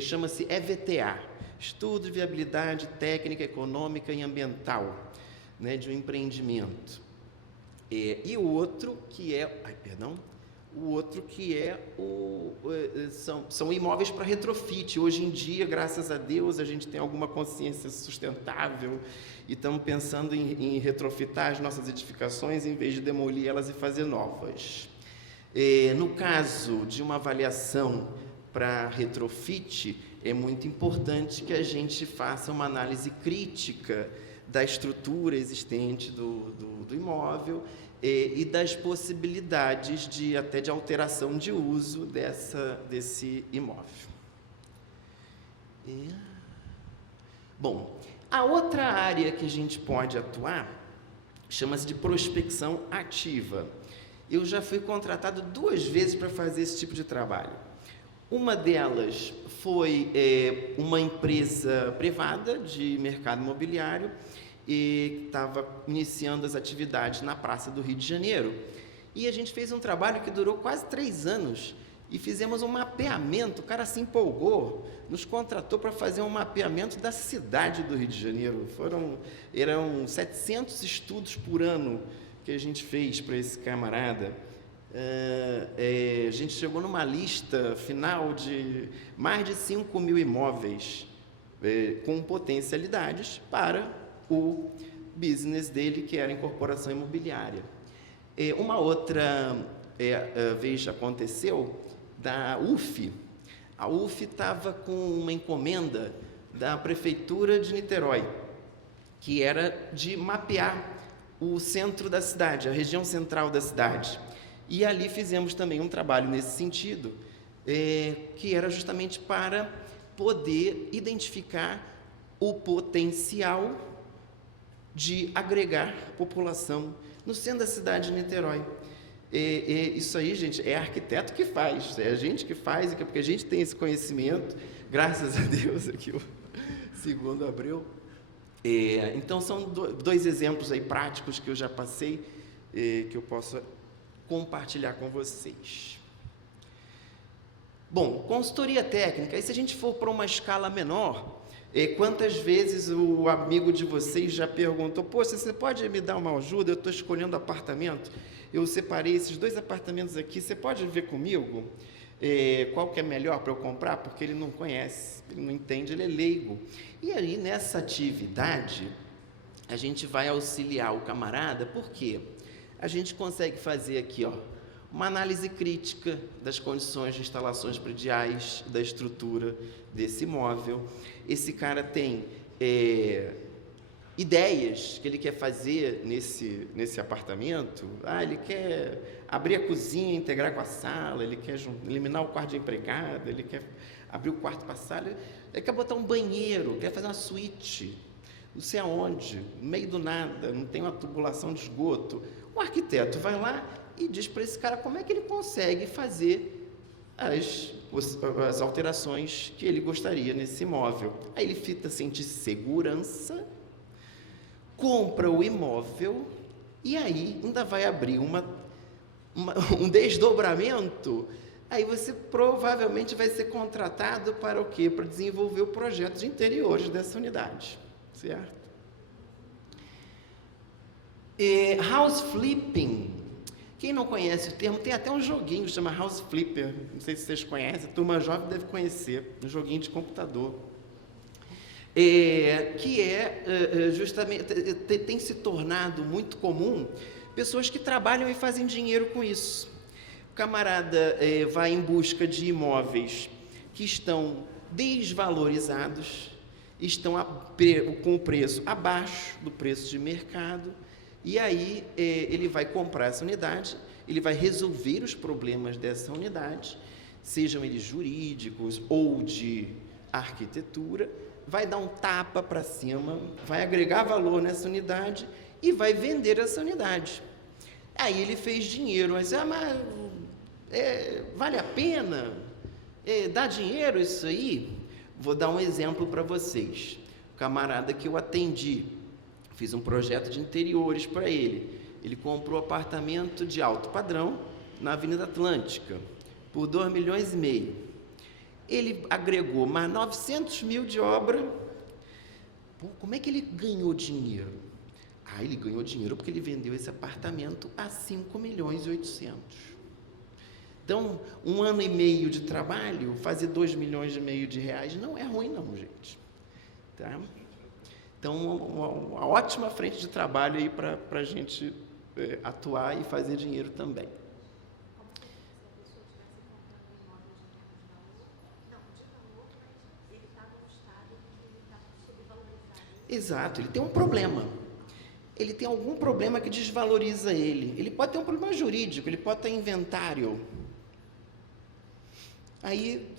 chama-se EVTA, Estudo de Viabilidade Técnica, Econômica e Ambiental, né, de um empreendimento. E o outro que são imóveis para retrofit. Hoje em dia, graças a Deus, a gente tem alguma consciência sustentável e estamos pensando em retrofitar as nossas edificações em vez de demolir elas e fazer novas. No caso de uma avaliação para retrofit, é muito importante que a gente faça uma análise crítica da estrutura existente do imóvel e das possibilidades até de alteração de uso desse imóvel. Bom, a outra área que a gente pode atuar chama-se de prospecção ativa. Eu já fui contratado 2 vezes para fazer esse tipo de trabalho. Uma delas foi uma empresa privada de mercado imobiliário e estava iniciando as atividades na Praça do Rio de Janeiro. E a gente fez um trabalho que durou quase 3 anos e fizemos um mapeamento. O cara se empolgou, nos contratou para fazer um mapeamento da cidade do Rio de Janeiro. Eram 700 estudos por ano que a gente fez para esse camarada. A gente chegou numa lista final de mais de 5.000 imóveis com potencialidades para o business dele, que era a incorporação imobiliária. Uma outra vez aconteceu da UF. A UF estava com uma encomenda da Prefeitura de Niterói, que era de mapear o centro da cidade, a região central da cidade. E ali fizemos também um trabalho nesse sentido, que era justamente para poder identificar o potencial de agregar população no centro da cidade de Niterói. Isso aí, gente, é arquiteto que faz, é a gente que faz, porque a gente tem esse conhecimento, graças a Deus, aqui o segundo Abreu. Então, são 2 exemplos aí práticos que eu já passei, que eu posso compartilhar com vocês. Bom, consultoria técnica, e se a gente for para uma escala menor, quantas vezes o amigo de vocês já perguntou: poxa, você pode me dar uma ajuda? Eu estou escolhendo apartamento, eu separei esses 2 apartamentos aqui, você pode ver comigo qual que é melhor para eu comprar? Porque ele não conhece, ele não entende, ele é leigo. E aí, nessa atividade, a gente vai auxiliar o camarada, por quê? A gente consegue fazer aqui, uma análise crítica das condições de instalações prediais, da estrutura desse imóvel. Esse cara tem ideias que ele quer fazer nesse apartamento. Ele quer abrir a cozinha, integrar com a sala, ele quer eliminar o quarto de empregada, ele quer abrir o quarto para a sala, ele quer botar um banheiro, quer fazer uma suíte, não sei aonde, no meio do nada, não tem uma tubulação de esgoto. O arquiteto vai lá e diz para esse cara como é que ele consegue fazer as alterações que ele gostaria nesse imóvel. Aí ele fica sente segurança, compra o imóvel e aí ainda vai abrir um desdobramento. Aí você provavelmente vai ser contratado para o quê? Para desenvolver o projeto de interiores dessa unidade, certo? House flipping. Quem não conhece o termo, tem até um joguinho que chama House Flipper, não sei se vocês conhecem, a turma jovem deve conhecer, um joguinho de computador, que justamente, tem se tornado muito comum, pessoas que trabalham e fazem dinheiro com isso. O camarada vai em busca de imóveis que estão desvalorizados, estão com o preço abaixo do preço de mercado. E aí ele vai comprar essa unidade, ele vai resolver os problemas dessa unidade, sejam eles jurídicos ou de arquitetura, vai dar um tapa para cima, vai agregar valor nessa unidade e vai vender essa unidade. Aí ele fez dinheiro, mas vale a pena? Dá dinheiro isso aí? Vou dar um exemplo para vocês. O camarada que eu atendi, fiz um projeto de interiores para ele. Ele comprou um apartamento de alto padrão na Avenida Atlântica por 2,5 milhões. Ele agregou mais 900 mil de obra. Como é que ele ganhou dinheiro? Ele ganhou dinheiro porque ele vendeu esse apartamento a 5,8 milhões. Então, 1 ano e meio de trabalho, fazer 2,5 milhões de reais não é ruim não, gente. Tá? Então, uma ótima frente de trabalho aí para a gente atuar e fazer dinheiro também. Exato, ele tem um problema. Ele tem algum problema que desvaloriza ele. Ele pode ter um problema jurídico, ele pode ter inventário. Aí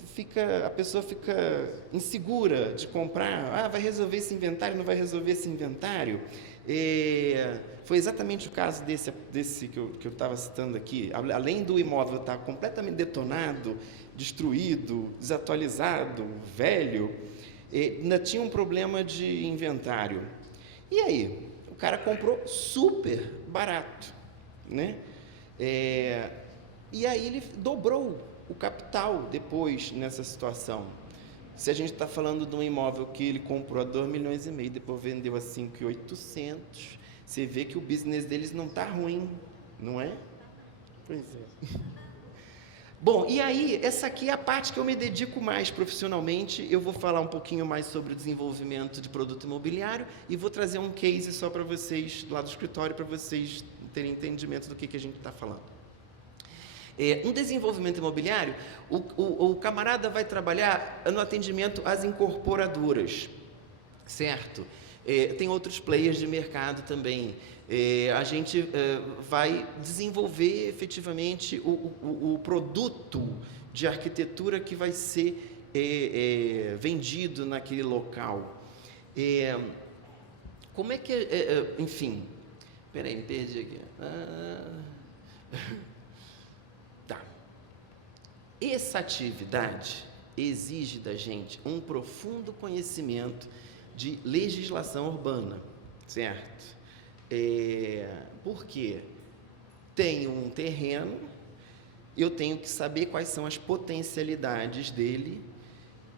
a pessoa fica insegura de comprar. Vai resolver esse inventário, não vai resolver esse inventário? Foi exatamente o caso desse que eu estava citando aqui. Além do imóvel estar completamente detonado, destruído, desatualizado, velho, ainda tinha um problema de inventário. E aí? O cara comprou super barato, né? E aí ele dobrou o capital depois nessa situação. Se a gente está falando de um imóvel que ele comprou a 2,5 milhões, depois vendeu a 5.800, você vê que o business deles não está ruim, não é? Pois é. Bom, e aí, essa aqui é a parte que eu me dedico mais profissionalmente. Eu vou falar um pouquinho mais sobre o desenvolvimento de produto imobiliário e vou trazer um case só para vocês, lá do escritório, para vocês terem entendimento do que a gente está falando. No desenvolvimento imobiliário, o camarada vai trabalhar no atendimento às incorporadoras, certo? Tem outros players de mercado também. A gente vai desenvolver efetivamente o produto de arquitetura que vai ser vendido naquele local. Como é que... enfim, peraí, me perdi aqui. Tá. Essa atividade exige da gente um profundo conhecimento de legislação urbana, certo? Porque tenho um terreno, eu tenho que saber quais são as potencialidades dele,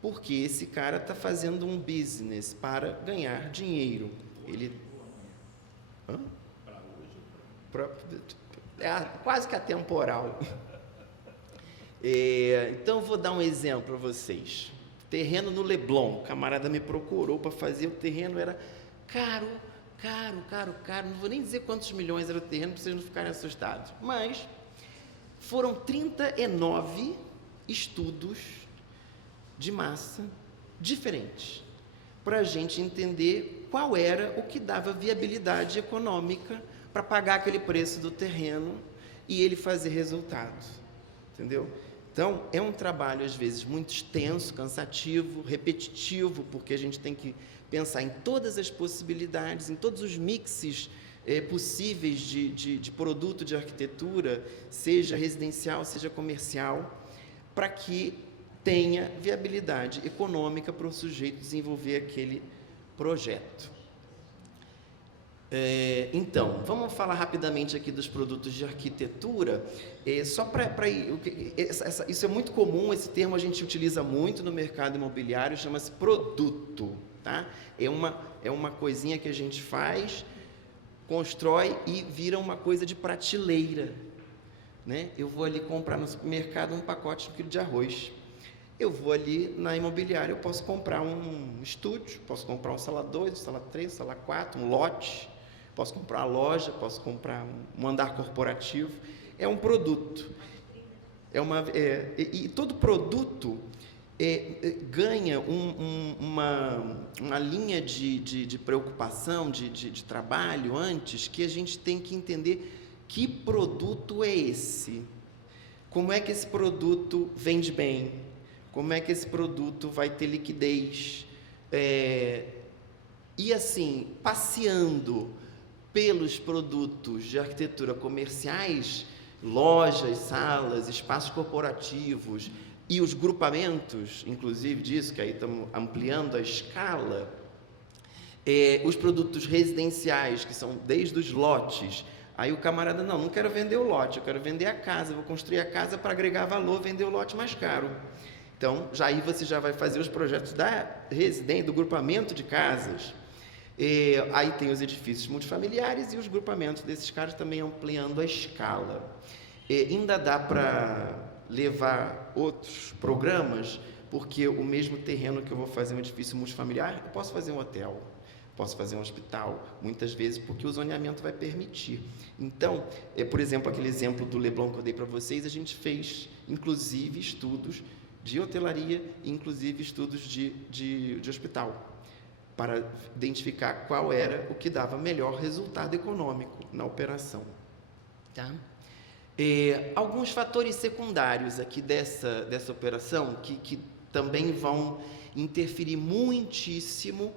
porque esse cara está fazendo um business para ganhar dinheiro. Ele... quase que atemporal. Então, vou dar um exemplo para vocês. Terreno no Leblon, o camarada me procurou para fazer, o terreno era caro, não vou nem dizer quantos milhões era o terreno, para vocês não ficarem assustados, mas foram 39 estudos de massa diferentes, para a gente entender qual era o que dava viabilidade econômica para pagar aquele preço do terreno e ele fazer resultados, entendeu? Então, é um trabalho, às vezes, muito extenso, cansativo, repetitivo, porque a gente tem que pensar em todas as possibilidades, em todos os mixes possíveis de produto de arquitetura, seja residencial, seja comercial, para que tenha viabilidade econômica para o sujeito desenvolver aquele projeto. Então, vamos falar rapidamente aqui dos produtos de arquitetura, só para isso é muito comum, esse termo a gente utiliza muito no mercado imobiliário, chama-se produto, tá? É uma coisinha que a gente faz, constrói e vira uma coisa de prateleira, né? Eu vou ali comprar no supermercado um pacote de 1 quilo de arroz. Eu vou ali na imobiliária, eu posso comprar um estúdio, posso comprar um sala 2, sala 3, sala 4, um lote, posso comprar uma loja, posso comprar um andar corporativo. É um produto. E todo produto ganha uma linha de preocupação, de trabalho antes, que a gente tem que entender que produto é esse. Como é que esse produto vende bem? Como é que esse produto vai ter liquidez? E assim, passeando pelos produtos de arquitetura comerciais, lojas, salas, espaços corporativos e os grupamentos, inclusive disso, que aí estamos ampliando a escala, os produtos residenciais, que são desde os lotes. Aí o camarada, não quero vender o lote, eu quero vender a casa, vou construir a casa para agregar valor, vender o lote mais caro. Então, aí você já vai fazer os projetos da residência, do grupamento de casas. Aí tem os edifícios multifamiliares e os grupamentos desses caras também ampliando a escala. Ainda dá para levar outros programas, porque o mesmo terreno que eu vou fazer um edifício multifamiliar, eu posso fazer um hotel, posso fazer um hospital, muitas vezes porque o zoneamento vai permitir. Então, por exemplo, aquele exemplo do Leblon que eu dei para vocês, a gente fez, inclusive, estudos de hotelaria, inclusive estudos de hospital, para identificar qual era o que dava melhor resultado econômico na operação. Tá? Alguns fatores secundários aqui dessa operação que também vão interferir muitíssimo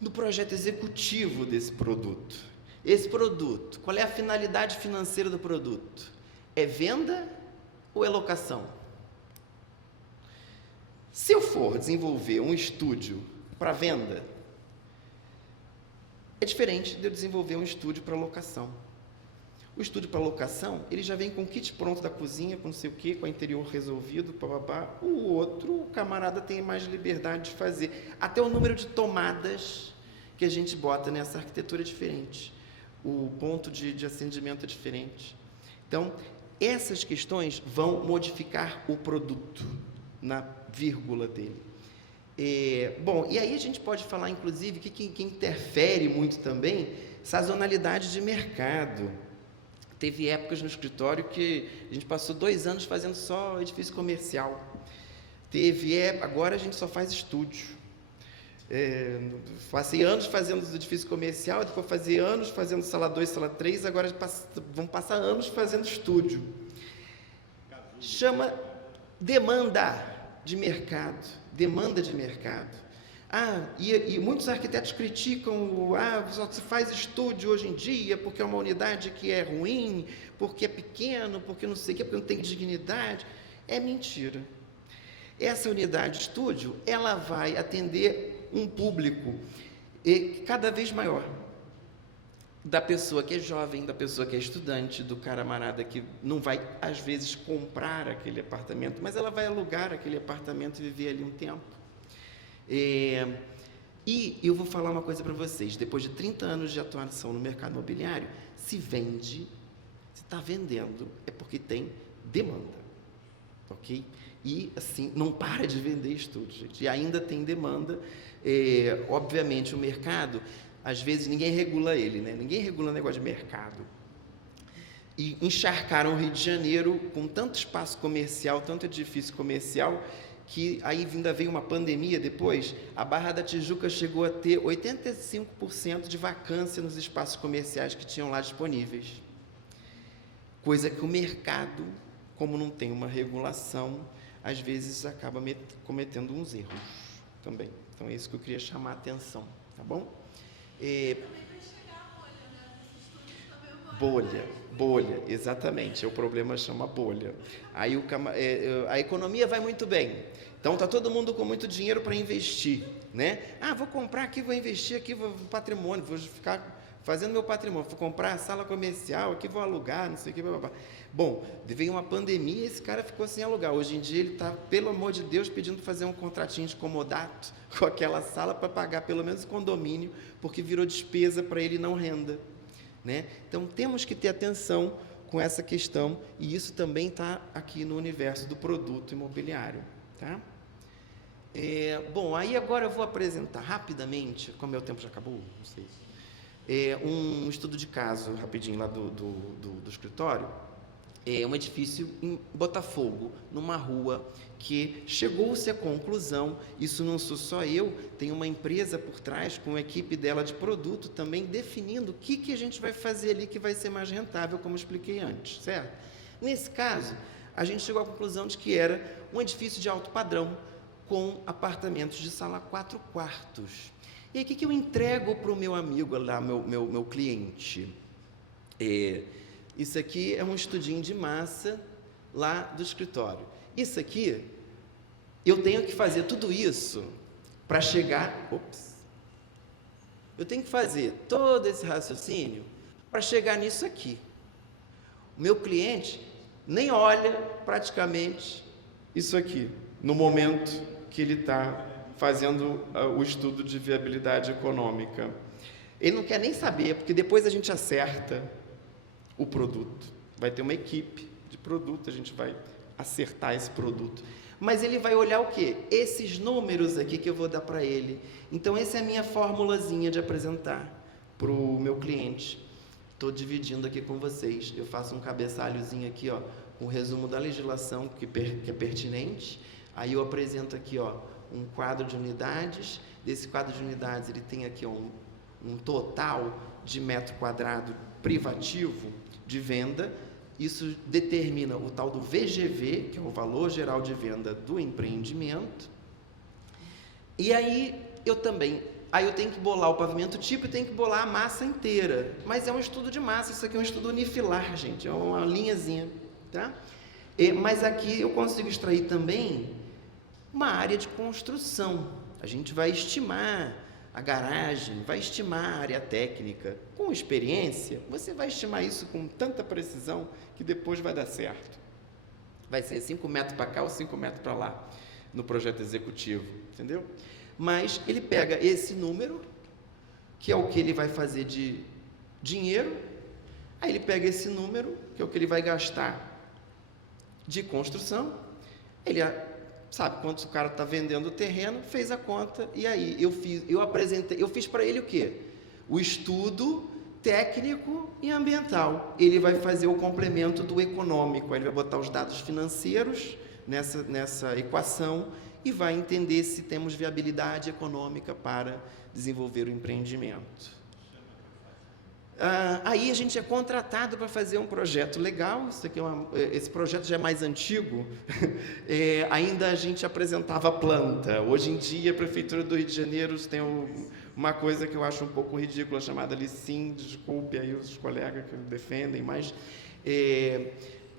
no projeto executivo desse produto. Esse produto, qual é a finalidade financeira do produto? É venda ou é locação? Se eu for desenvolver um estúdio para venda, é diferente de eu desenvolver um estúdio para locação. O estúdio para locação, ele já vem com o kit pronto da cozinha, com não sei o quê, com o interior resolvido, papapá. O outro, o camarada tem mais liberdade de fazer. Até o número de tomadas que a gente bota nessa arquitetura é diferente. O ponto de acendimento é diferente. Então, essas questões vão modificar o produto na vírgula dele. Bom, e aí a gente pode falar, inclusive, que interfere muito também, sazonalidade de mercado. Teve épocas no escritório que a gente passou 2 anos fazendo só edifício comercial. Agora a gente só faz estúdio. Passei anos fazendo edifício comercial, depois fazia anos fazendo sala 2, sala 3, agora vamos passar anos fazendo estúdio. Chama demanda de mercado. Demanda de mercado. E muitos arquitetos criticam só se faz estúdio hoje em dia porque é uma unidade que é ruim, porque é pequeno, porque não sei o quê, porque não tem dignidade. É mentira. Essa unidade estúdio, ela vai atender um público cada vez maior. Da pessoa que é jovem, da pessoa que é estudante, do camarada que não vai, às vezes, comprar aquele apartamento, mas ela vai alugar aquele apartamento e viver ali um tempo. E eu vou falar uma coisa para vocês, depois de 30 anos de atuação no mercado imobiliário, se está vendendo, é porque tem demanda, ok? E assim, não para de vender estúdio, gente, e ainda tem demanda. Obviamente o mercado, às vezes ninguém regula ele, né? Ninguém regula o negócio de mercado. E encharcaram o Rio de Janeiro com tanto espaço comercial, tanto edifício comercial, que aí ainda veio uma pandemia depois, a Barra da Tijuca chegou a ter 85% de vacância nos espaços comerciais que tinham lá disponíveis. Coisa que o mercado, como não tem uma regulação, às vezes acaba cometendo uns erros também. Então é isso que eu queria chamar a atenção, tá bom? Bolha, exatamente, o problema chama bolha. Aí a economia vai muito bem, então está todo mundo com muito dinheiro para investir, né? Vou comprar aqui, vou investir aqui, vou patrimônio, vou ficar fazendo meu patrimônio, vou comprar a sala comercial, aqui vou alugar, não sei o que, blá, blá, blá. Bom, veio uma pandemia e esse cara ficou sem alugar. Hoje em dia ele está, pelo amor de Deus, pedindo para fazer um contratinho de comodato com aquela sala para pagar pelo menos o condomínio, porque virou despesa para ele, não renda, né? Então temos que ter atenção com essa questão, e isso também está aqui no universo do produto imobiliário, tá? Bom, aí agora eu vou apresentar rapidamente, como meu tempo já acabou, não sei, um estudo de caso rapidinho lá do escritório. Um edifício em Botafogo, numa rua que chegou-se à conclusão, isso não sou só eu, tem uma empresa por trás, com a equipe dela de produto, também definindo o que a gente vai fazer ali que vai ser mais rentável, como eu expliquei antes, certo? Nesse caso, a gente chegou à conclusão de que era um edifício de alto padrão, com apartamentos de sala 4 quartos. E aí, o que eu entrego para o meu amigo lá, meu cliente? Isso aqui é um estudinho de massa lá do escritório. Isso aqui, eu tenho que fazer tudo isso para chegar... Eu tenho que fazer todo esse raciocínio para chegar nisso aqui. O meu cliente nem olha praticamente isso aqui, no momento que ele está fazendo o estudo de viabilidade econômica. Ele não quer nem saber, porque depois a gente acerta o produto. Vai ter uma equipe de produto, a gente vai acertar esse produto. Mas ele vai olhar o quê? Esses números aqui que eu vou dar para ele. Então, essa é a minha formulazinha de apresentar para o meu cliente. Estou dividindo aqui com vocês. Eu faço um cabeçalhozinho aqui, ó, com o resumo da legislação que é pertinente. Aí eu apresento aqui, ó, um quadro de unidades. Desse quadro de unidades, ele tem aqui um total de metro quadrado privativo de venda. Isso determina o tal do VGV, que é o valor geral de venda do empreendimento. E aí eu tenho que bolar o pavimento tipo e tenho que bolar a massa inteira. Mas é um estudo de massa, isso aqui é um estudo unifilar, gente, é uma linhazinha, tá? Mas aqui eu consigo extrair também uma área de construção. A gente vai estimar a garagem, vai estimar a área técnica. Com experiência, você vai estimar isso com tanta precisão que depois vai dar certo. Vai ser 5 metros para cá ou 5 metros para lá, no projeto executivo, entendeu? Mas ele pega esse número, que é o que ele vai fazer de dinheiro, aí ele pega esse número, que é o que ele vai gastar de construção, ele sabe quanto o cara está vendendo o terreno, fez a conta, e aí eu fiz para ele o quê? O estudo técnico e ambiental. Ele vai fazer o complemento do econômico, ele vai botar os dados financeiros nessa equação e vai entender se temos viabilidade econômica para desenvolver o empreendimento. Aí a gente é contratado para fazer um projeto legal. Esse projeto já é mais antigo. Ainda a gente apresentava planta. Hoje em dia a Prefeitura do Rio de Janeiro tem uma coisa que eu acho um pouco ridícula, chamada Licim, desculpe aí os colegas que defendem, mas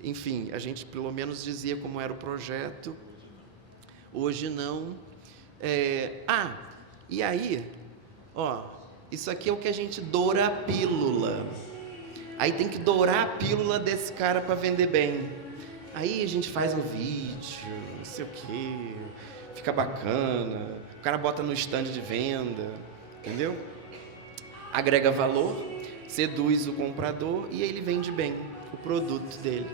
enfim, a gente pelo menos dizia como era o projeto. Hoje não. E aí, isso aqui é o que a gente doura a pílula. Aí tem que dourar a pílula desse cara para vender bem. Aí a gente faz um vídeo, não sei o quê, fica bacana. O cara bota no stand de venda, entendeu? Agrega valor, seduz o comprador e aí ele vende bem o produto dele.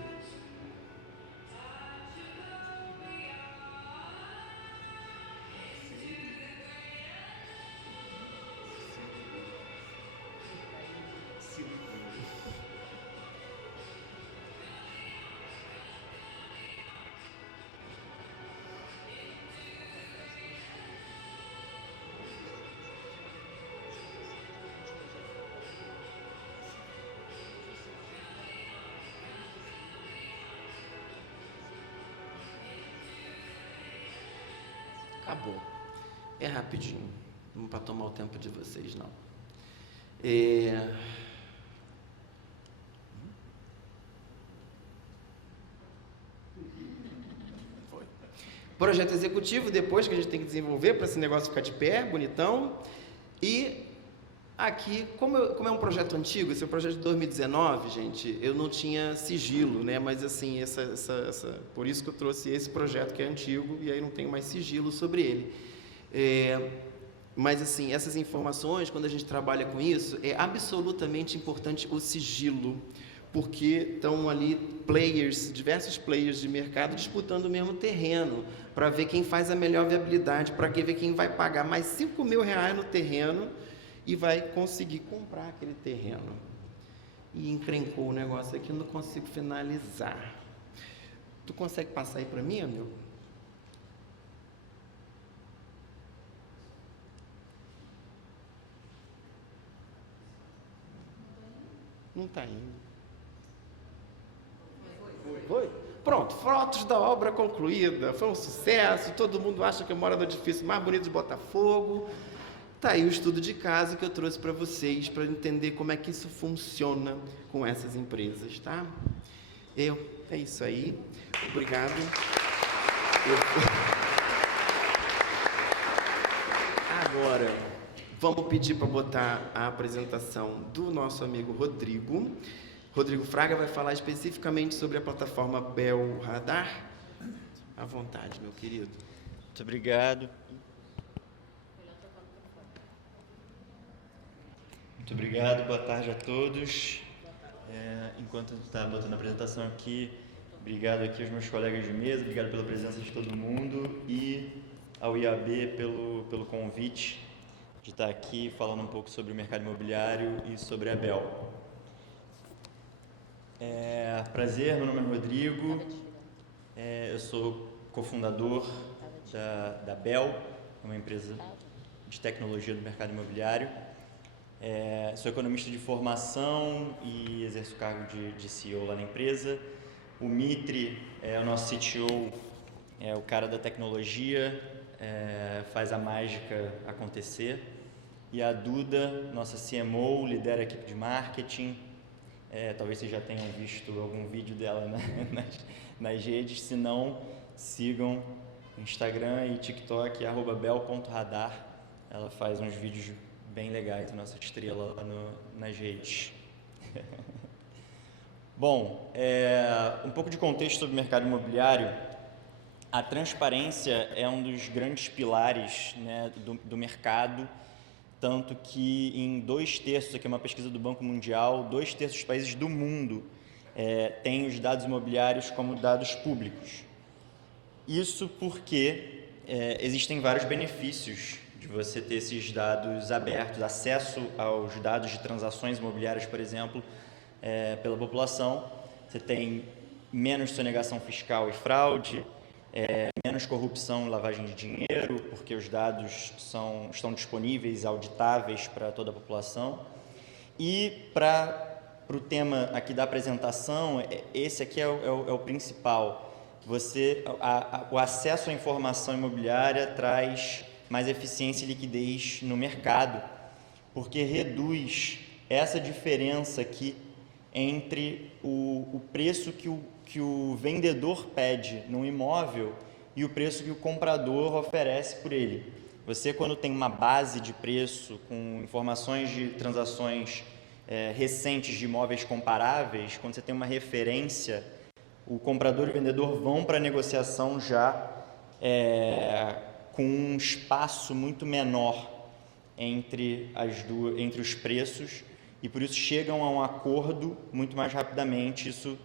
Acabou. É rapidinho. Não para tomar o tempo de vocês, não. Foi. Projeto executivo, depois que a gente tem que desenvolver para esse negócio ficar de pé, bonitão. E aqui, como é um projeto antigo, esse é um projeto de 2019, gente, eu não tinha sigilo, né? Mas assim, por isso que eu trouxe esse projeto que é antigo e aí não tenho mais sigilo sobre ele. Mas assim, essas informações, quando a gente trabalha com isso, é absolutamente importante o sigilo, porque estão ali diversos players de mercado disputando o mesmo terreno, para ver quem faz a melhor viabilidade, para ver quem vai pagar mais R$5.000 no terreno e vai conseguir comprar aquele terreno. E encrencou o negócio aqui, eu não consigo finalizar. Tu consegue passar aí para mim, amigo? Não está indo. Foi? Pronto, fotos da obra concluída. Foi um sucesso, todo mundo acha que eu moro no edifício mais bonito de Botafogo. Está aí o estudo de caso que eu trouxe para vocês, para entender como é que isso funciona com essas empresas, tá? É isso aí. Obrigado. Agora, vamos pedir para botar a apresentação do nosso amigo Rodrigo. Rodrigo Fraga vai falar especificamente sobre a plataforma Bel Radar. À vontade, meu querido. Muito obrigado. Muito obrigado, boa tarde a todos. Enquanto está botando a apresentação aqui, obrigado aqui aos meus colegas de mesa, obrigado pela presença de todo mundo e ao IAB pelo convite de estar aqui falando um pouco sobre o mercado imobiliário e sobre a Bel. Prazer, meu nome é Rodrigo, eu sou cofundador da Bel, uma empresa de tecnologia do mercado imobiliário. Sou economista de formação e exerço o cargo de CEO lá na empresa. O Mitri é o nosso CTO, é o cara da tecnologia, faz a mágica acontecer. E a Duda, nossa CMO, lidera a equipe de marketing. Talvez vocês já tenham visto algum vídeo dela nas redes. Se não, sigam Instagram e TikTok, @bel.radar. Ela faz uns vídeos bem legais, a nossa estrela lá nas redes. Bom, um pouco de contexto sobre o mercado imobiliário. A transparência é um dos grandes pilares, né, do mercado, tanto que em 2/3, aqui é uma pesquisa do Banco Mundial, 2/3 dos países do mundo têm os dados imobiliários como dados públicos. Isso porque existem vários benefícios de você ter esses dados abertos, acesso aos dados de transações imobiliárias, por exemplo, pela população. Você tem menos sonegação fiscal e fraude, menos corrupção e lavagem de dinheiro, porque os dados estão disponíveis, auditáveis para toda a população. E para o tema aqui da apresentação, esse aqui é o principal. O acesso à informação imobiliária traz mais eficiência e liquidez no mercado, porque reduz essa diferença aqui entre o preço que o vendedor pede num imóvel e o preço que o comprador oferece por ele. Você, quando tem uma base de preço com informações de transações recentes de imóveis comparáveis, quando você tem uma referência, o comprador e o vendedor vão para a negociação já com um espaço muito menor entre os preços, e por isso chegam a um acordo muito mais rapidamente. Isso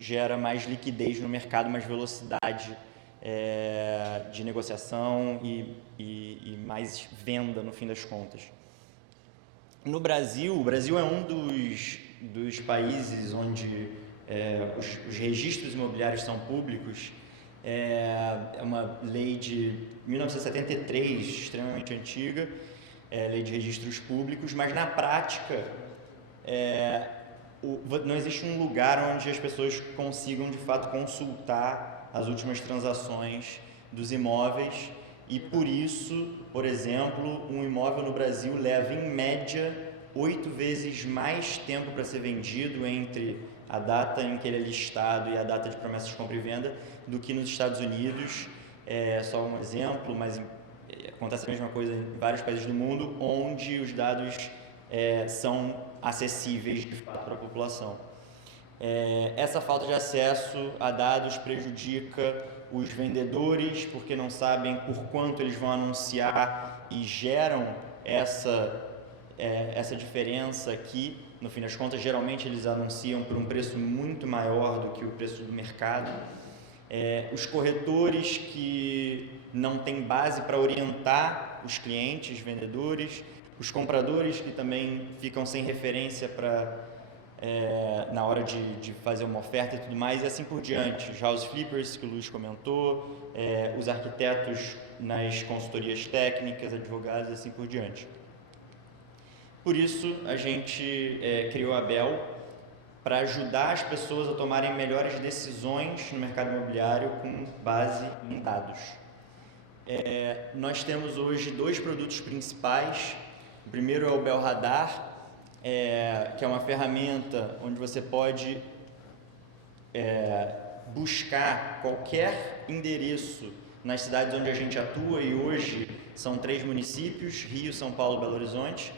gera mais liquidez no mercado, mais velocidade de negociação e mais venda no fim das contas. No Brasil, o Brasil é um dos países onde os registros imobiliários são públicos. É uma lei de 1973, extremamente antiga, lei de registros públicos, mas na prática não existe um lugar onde as pessoas consigam de fato consultar as últimas transações dos imóveis, e por isso, por exemplo, um imóvel no Brasil leva em média 8 vezes mais tempo para ser vendido entre a data em que ele é listado e a data de promessa de compra e venda do que nos Estados Unidos. Só um exemplo, mas acontece a mesma coisa em vários países do mundo, onde os dados são acessíveis de fato para a população. Essa falta de acesso a dados prejudica os vendedores, porque não sabem por quanto eles vão anunciar e geram essa diferença aqui. No fim das contas, geralmente eles anunciam por um preço muito maior do que o preço do mercado. Os corretores que não têm base para orientar os clientes, os vendedores, os compradores que também ficam sem referência na hora de fazer uma oferta e tudo mais, e assim por diante. Os house flippers, que o Luiz comentou, os arquitetos nas consultorias técnicas, advogados e assim por diante. Por isso, a gente criou a Bel para ajudar as pessoas a tomarem melhores decisões no mercado imobiliário com base em dados. Nós temos hoje 2 produtos principais. O primeiro é o Bel Radar, que é uma ferramenta onde você pode buscar qualquer endereço nas cidades onde a gente atua, e hoje são 3 municípios: Rio, São Paulo e Belo Horizonte.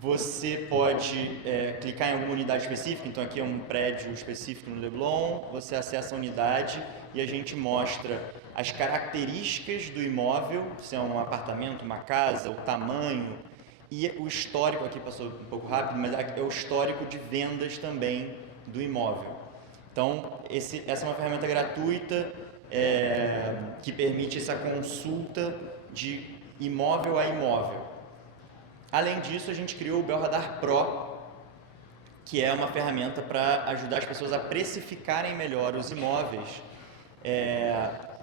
Você pode clicar em alguma unidade específica. Então aqui é um prédio específico no Leblon, você acessa a unidade e a gente mostra as características do imóvel, se é um apartamento, uma casa, o tamanho, e o histórico. Aqui passou um pouco rápido, mas é o histórico de vendas também do imóvel. Então essa é uma ferramenta gratuita que permite essa consulta de imóvel a imóvel. Além disso, a gente criou o Bel Radar Pro, que é uma ferramenta para ajudar as pessoas a precificarem melhor os imóveis,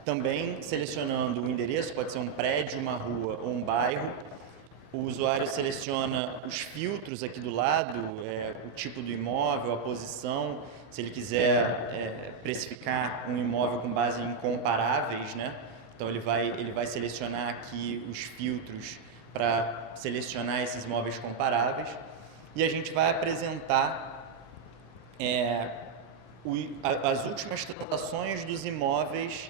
também selecionando o endereço, pode ser um prédio, uma rua ou um bairro, o usuário seleciona os filtros aqui do lado, o tipo do imóvel, a posição, se ele quiser precificar um imóvel com base em comparáveis, né? Então ele vai selecionar aqui os filtros para selecionar esses imóveis comparáveis e a gente vai apresentar as últimas transações dos imóveis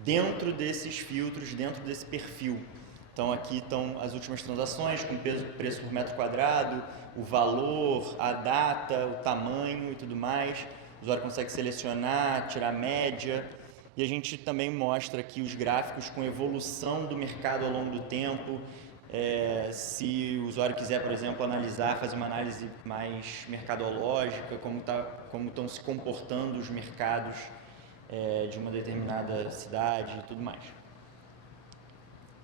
dentro desses filtros, dentro desse perfil. Então aqui estão as últimas transações com preço por metro quadrado, o valor, a data, o tamanho e tudo mais. O usuário consegue selecionar, tirar média. E a gente também mostra aqui os gráficos com evolução do mercado ao longo do tempo. Se o usuário quiser, por exemplo, fazer uma análise mais mercadológica, como estão se comportando os mercados de uma determinada cidade e tudo mais.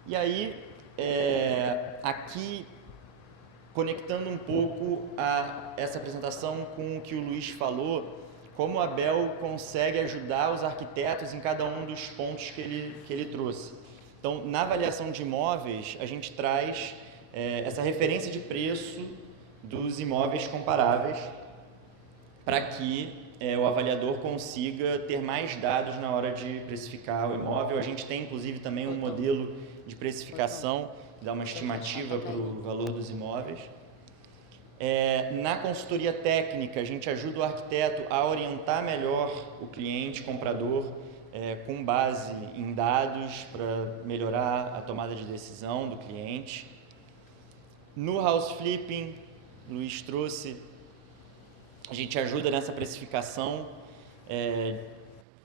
E aí, aqui, conectando um pouco essa apresentação com o que o Luiz falou, como a Abel consegue ajudar os arquitetos em cada um dos pontos que ele trouxe. Então, na avaliação de imóveis, a gente traz essa referência de preço dos imóveis comparáveis para que o avaliador consiga ter mais dados na hora de precificar o imóvel. A gente tem, inclusive, também um modelo de precificação que dá uma estimativa para o valor dos imóveis. Na consultoria técnica, a gente ajuda o arquiteto a orientar melhor o cliente, comprador, com base em dados para melhorar a tomada de decisão do cliente. No house flipping, o Luiz trouxe, a gente ajuda nessa precificação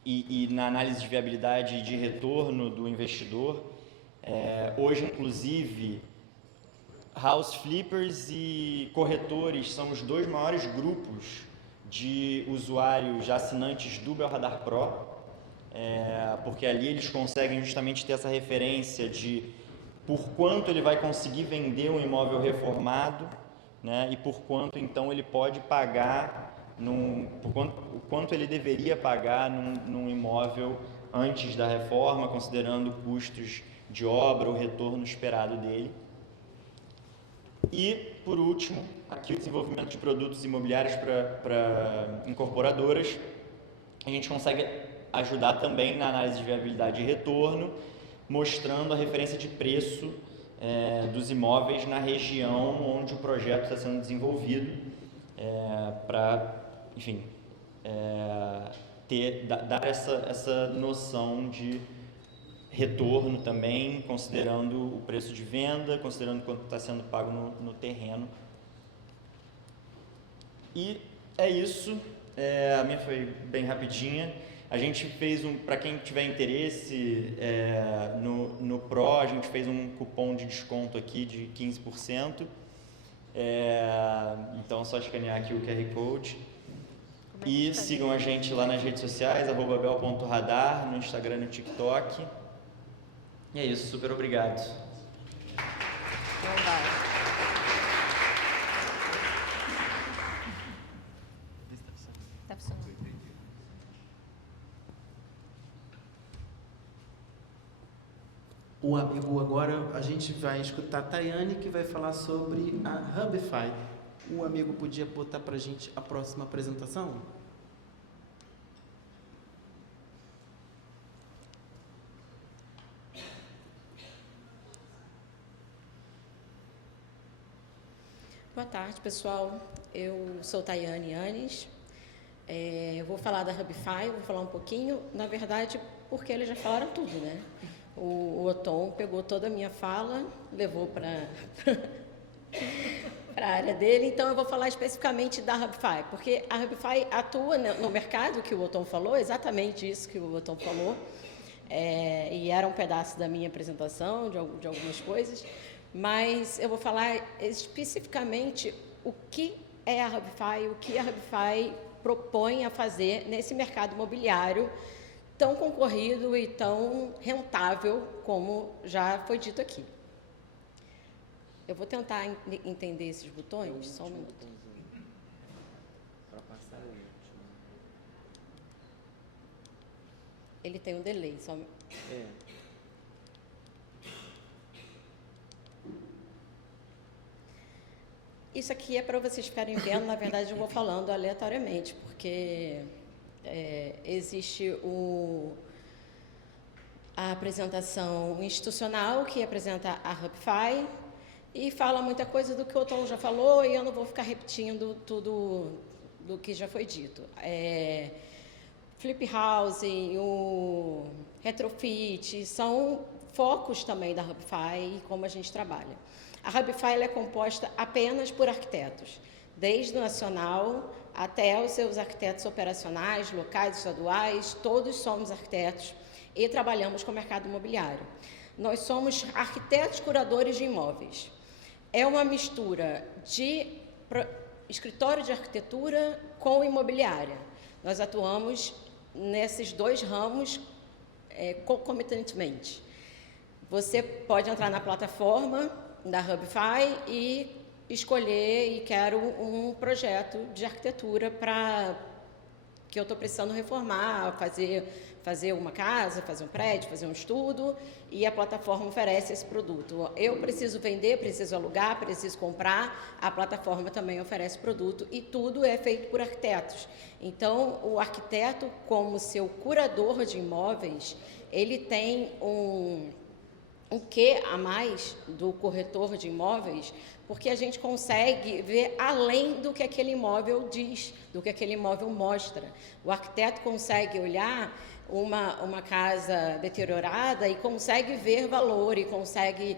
e na análise de viabilidade e de retorno do investidor. Hoje, inclusive, house flippers e corretores são os dois maiores grupos de usuários assinantes do Belradar Pro, porque ali eles conseguem justamente ter essa referência de por quanto ele vai conseguir vender um imóvel reformado, né, e por quanto então ele pode pagar, o quanto ele deveria pagar num imóvel antes da reforma, considerando custos de obra, o retorno esperado dele. E, por último, aqui o desenvolvimento de produtos imobiliários para incorporadoras. A gente consegue ajudar também na análise de viabilidade e retorno, mostrando a referência de preço dos imóveis na região onde o projeto está sendo desenvolvido, para, enfim, dar essa noção de retorno também, considerando o preço de venda, considerando quanto está sendo pago no terreno. E é isso, a minha foi bem rapidinha. A gente fez para quem tiver interesse, no Pro, a gente fez um cupom de desconto aqui de 15%. Então é só escanear aqui o QR Code. E sigam a gente lá nas redes sociais, @bel.radar, no Instagram e no TikTok. E é isso, super obrigado. Tá funcionando. O amigo, agora a gente vai escutar a Tayane, que vai falar sobre a Hubify. O amigo podia botar para a gente a próxima apresentação? Boa tarde, pessoal. Eu sou Tayane Yanes. Eu vou falar da Hubify, vou falar um pouquinho, na verdade, porque eles já falaram tudo, né? O Otom pegou toda a minha fala, levou para a área dele, então eu vou falar especificamente da Hubify, porque a Hubify atua no mercado que o Otom falou, exatamente isso que o Otom falou, e era um pedaço da minha apresentação, de algumas coisas, mas eu vou falar especificamente o que é a Hubify, o que a Hubify propõe a fazer nesse mercado imobiliário tão concorrido e tão rentável como já foi dito aqui. Eu vou tentar entender esses botões, só um minuto. Ele tem um delay, só... Isso aqui é para vocês ficarem vendo, na verdade eu vou falando aleatoriamente, porque existe a apresentação institucional, que apresenta a HubFi, e fala muita coisa do que o Otton já falou, e eu não vou ficar repetindo tudo do que já foi dito. Flip House, o Retrofit, são focos também da HubFi e como a gente trabalha. A HubFi ela é composta apenas por arquitetos, desde o nacional até os seus arquitetos operacionais, locais, estaduais, todos somos arquitetos e trabalhamos com o mercado imobiliário. Nós somos arquitetos curadores de imóveis. É uma mistura de escritório de arquitetura com imobiliária. Nós atuamos nesses dois ramos concomitantemente. Você pode entrar na plataforma da HubFi e escolher, e quero um projeto de arquitetura que eu estou precisando reformar, fazer uma casa, fazer um prédio, fazer um estudo, e a plataforma oferece esse produto. Eu preciso vender, preciso alugar, preciso comprar, a plataforma também oferece produto, e tudo é feito por arquitetos. Então, o arquiteto, como seu curador de imóveis, ele tem um quê a mais do corretor de imóveis, porque a gente consegue ver além do que aquele imóvel diz, do que aquele imóvel mostra. O arquiteto consegue olhar uma casa deteriorada e consegue ver valor, e consegue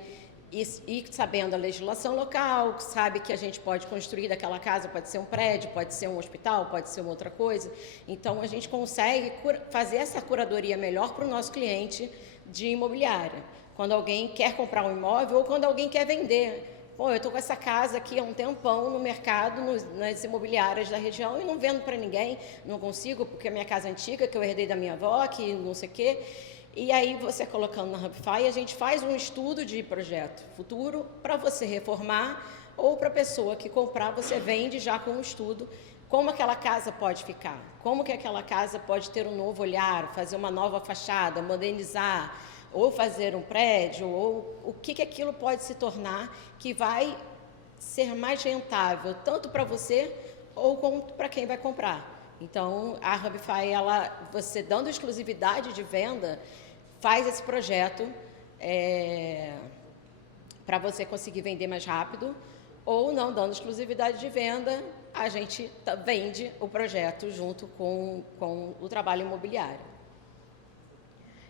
ir sabendo a legislação local, sabe que a gente pode construir daquela casa, pode ser um prédio, pode ser um hospital, pode ser uma outra coisa. Então, a gente consegue fazer essa curadoria melhor para o nosso cliente de imobiliária. Quando alguém quer comprar um imóvel ou quando alguém quer vender. Pô, eu estou com essa casa aqui há um tempão no mercado, nas imobiliárias da região, e não vendo para ninguém, não consigo, porque a minha casa é antiga, que eu herdei da minha avó, que não sei o quê. E aí, você colocando na HubFi, a gente faz um estudo de projeto futuro para você reformar, ou para a pessoa que comprar, você vende já com um estudo, como aquela casa pode ficar, como que aquela casa pode ter um novo olhar, fazer uma nova fachada, modernizar, ou fazer um prédio, ou o que aquilo pode se tornar, que vai ser mais rentável, tanto para você ou para quem vai comprar. Então, a HubFi, você dando exclusividade de venda, faz esse projeto para você conseguir vender mais rápido, ou não dando exclusividade de venda, a gente vende o projeto junto com o trabalho imobiliário.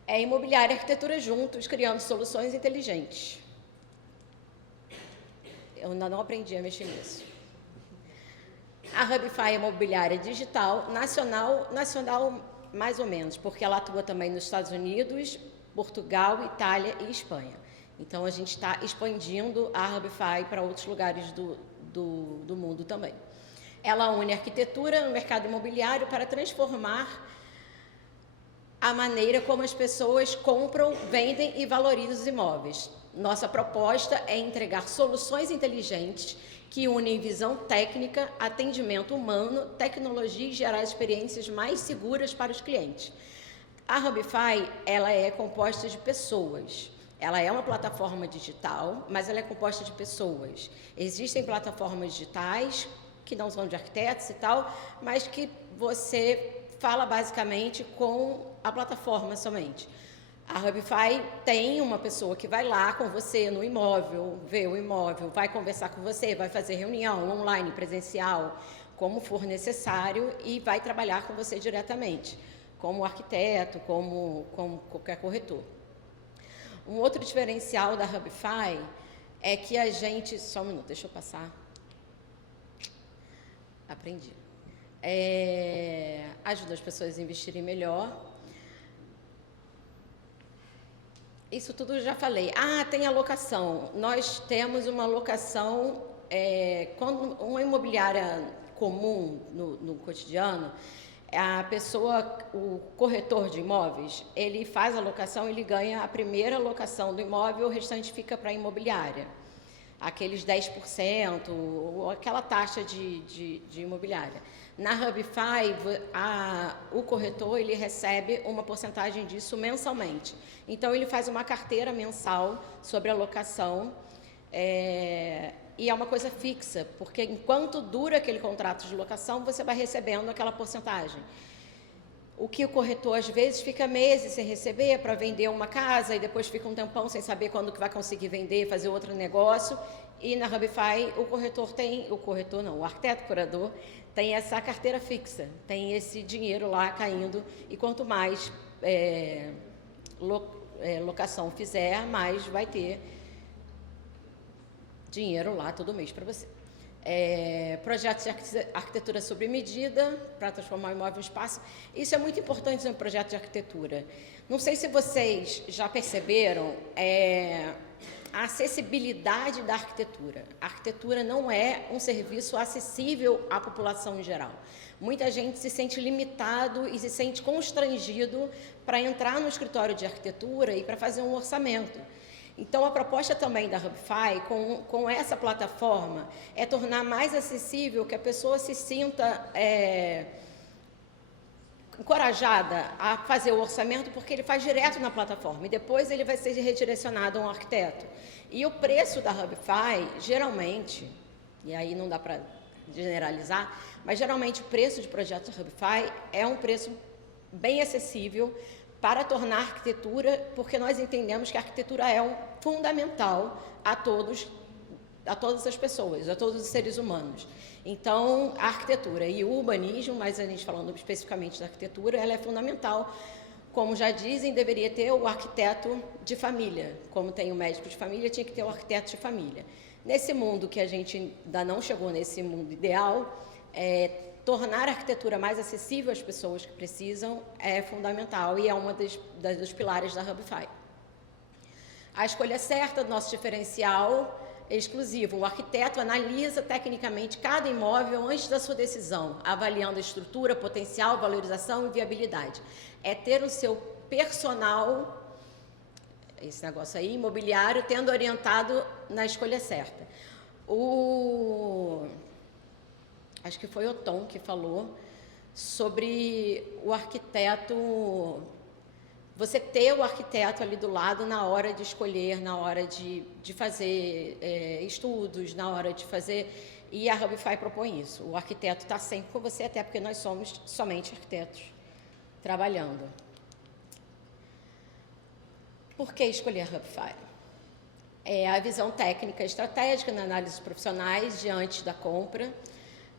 Imobiliária e arquitetura juntos, criando soluções inteligentes. Eu ainda não aprendi a mexer nisso. A HubFi é imobiliária digital, nacional mais ou menos, porque ela atua também nos Estados Unidos, Portugal, Itália e Espanha. Então, a gente está expandindo a HubFi para outros lugares do mundo também. Ela une arquitetura no mercado imobiliário para transformar a maneira como as pessoas compram, vendem e valorizam os imóveis. Nossa proposta é entregar soluções inteligentes que unem visão técnica, atendimento humano, tecnologia e gerar experiências mais seguras para os clientes. A HubFi, ela é composta de pessoas. Ela é uma plataforma digital, mas ela é composta de pessoas. Existem plataformas digitais, que não são de arquitetos e tal, mas que você fala basicamente com a plataforma somente. A HubFi tem uma pessoa que vai lá com você no imóvel, vê o imóvel, vai conversar com você, vai fazer reunião online, presencial, como for necessário, e vai trabalhar com você diretamente, como arquiteto, como qualquer corretor. Um outro diferencial da HubFi é que a gente... Só um minuto, deixa eu passar. Aprendi. Ajuda as pessoas a investirem melhor. Isso tudo eu já falei. Tem a locação. Nós temos uma locação, quando uma imobiliária comum no cotidiano, a pessoa, o corretor de imóveis, ele faz a locação, ele ganha a primeira locação do imóvel, o restante fica para a imobiliária. Aqueles 10%, ou aquela taxa de imobiliária. Na HubFi, o corretor ele recebe uma porcentagem disso mensalmente. Então, ele faz uma carteira mensal sobre a locação e é uma coisa fixa, porque enquanto dura aquele contrato de locação, você vai recebendo aquela porcentagem. O que o corretor, às vezes, fica meses sem receber para vender uma casa e depois fica um tempão sem saber quando que vai conseguir vender, fazer outro negócio. E na Hubify, o arquiteto curador tem essa carteira fixa, tem esse dinheiro lá caindo, e quanto mais locação fizer, mais vai ter dinheiro lá todo mês para você. Projetos de arquitetura sob medida, para transformar o imóvel em espaço. Isso é muito importante no projeto de arquitetura. Não sei se vocês já perceberam a acessibilidade da arquitetura. A arquitetura não é um serviço acessível à população em geral. Muita gente se sente limitado e se sente constrangido para entrar no escritório de arquitetura e para fazer um orçamento. Então, a proposta também da Hubify, com essa plataforma, é tornar mais acessível, que a pessoa se sinta encorajada a fazer o orçamento, porque ele faz direto na plataforma, e depois ele vai ser redirecionado a um arquiteto. E o preço da Hubify, geralmente, e aí não dá para generalizar, mas geralmente o preço de projetos da Hubify é um preço bem acessível, para tornar a arquitetura, porque nós entendemos que a arquitetura é fundamental a todas as pessoas, a todos os seres humanos. Então, a arquitetura e o urbanismo, mas a gente falando especificamente da arquitetura, ela é fundamental. Como já dizem, deveria ter o arquiteto de família. Como tem o médico de família, tinha que ter o arquiteto de família. Nesse mundo que a gente ainda não chegou nesse mundo ideal, tornar a arquitetura mais acessível às pessoas que precisam é fundamental e é uma dos pilares da Hubify. A escolha certa do nosso diferencial é exclusivo. O arquiteto analisa tecnicamente cada imóvel antes da sua decisão, avaliando a estrutura, potencial, valorização e viabilidade. É ter o seu personal, esse negócio aí, imobiliário, tendo orientado na escolha certa. Acho que foi o Tom que falou sobre o arquiteto, você ter o arquiteto ali do lado na hora de escolher, na hora de fazer estudos, na hora de fazer... E a Hubify propõe isso. O arquiteto está sempre com você, até porque nós somos somente arquitetos trabalhando. Por que escolher a Hubify? A visão técnica e estratégica na análise profissionais diante da compra,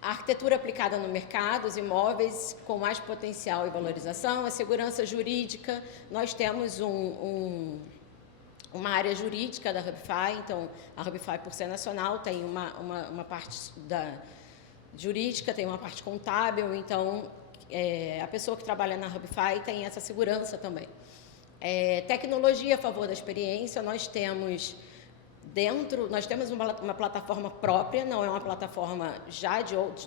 a arquitetura aplicada no mercado, os imóveis com mais potencial e valorização, a segurança jurídica. Nós temos uma área jurídica da Hubify, então a Hubify, por ser nacional, tem uma parte jurídica, tem uma parte contábil, então a pessoa que trabalha na Hubify tem essa segurança também. Tecnologia a favor da experiência, nós temos uma plataforma própria, não é uma plataforma já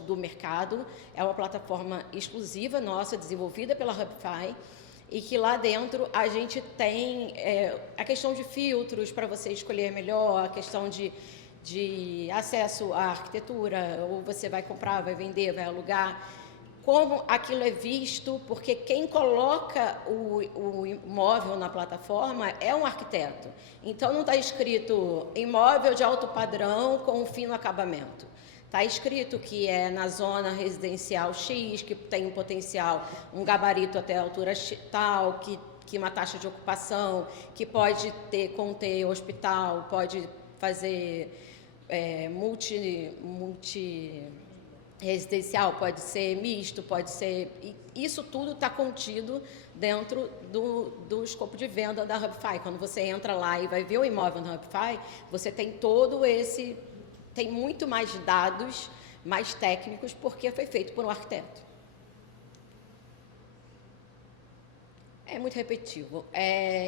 do mercado, é uma plataforma exclusiva nossa, desenvolvida pela Hubify, e que lá dentro a gente tem a questão de filtros para você escolher melhor, a questão de acesso à arquitetura, ou você vai comprar, vai vender, vai alugar, como aquilo é visto, porque quem coloca o imóvel na plataforma é um arquiteto. Então, não está escrito imóvel de alto padrão com fino acabamento. Está escrito que é na zona residencial X, que tem um potencial, um gabarito até a altura tal, que uma taxa de ocupação, que pode conter hospital, pode fazer residencial, pode ser misto, pode ser... Isso tudo está contido dentro do escopo de venda da Hubify. Quando você entra lá e vai ver o imóvel na Hubify, você tem tem muito mais dados, mais técnicos, porque foi feito por um arquiteto. É muito repetitivo.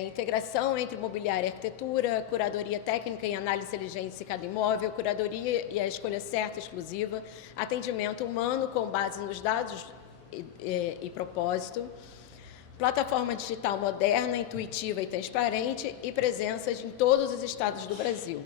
Integração entre imobiliária e arquitetura, curadoria técnica e análise inteligente de cada imóvel, curadoria e a escolha certa, exclusiva, atendimento humano com base nos dados e propósito, plataforma digital moderna, intuitiva e transparente e presença em todos os estados do Brasil.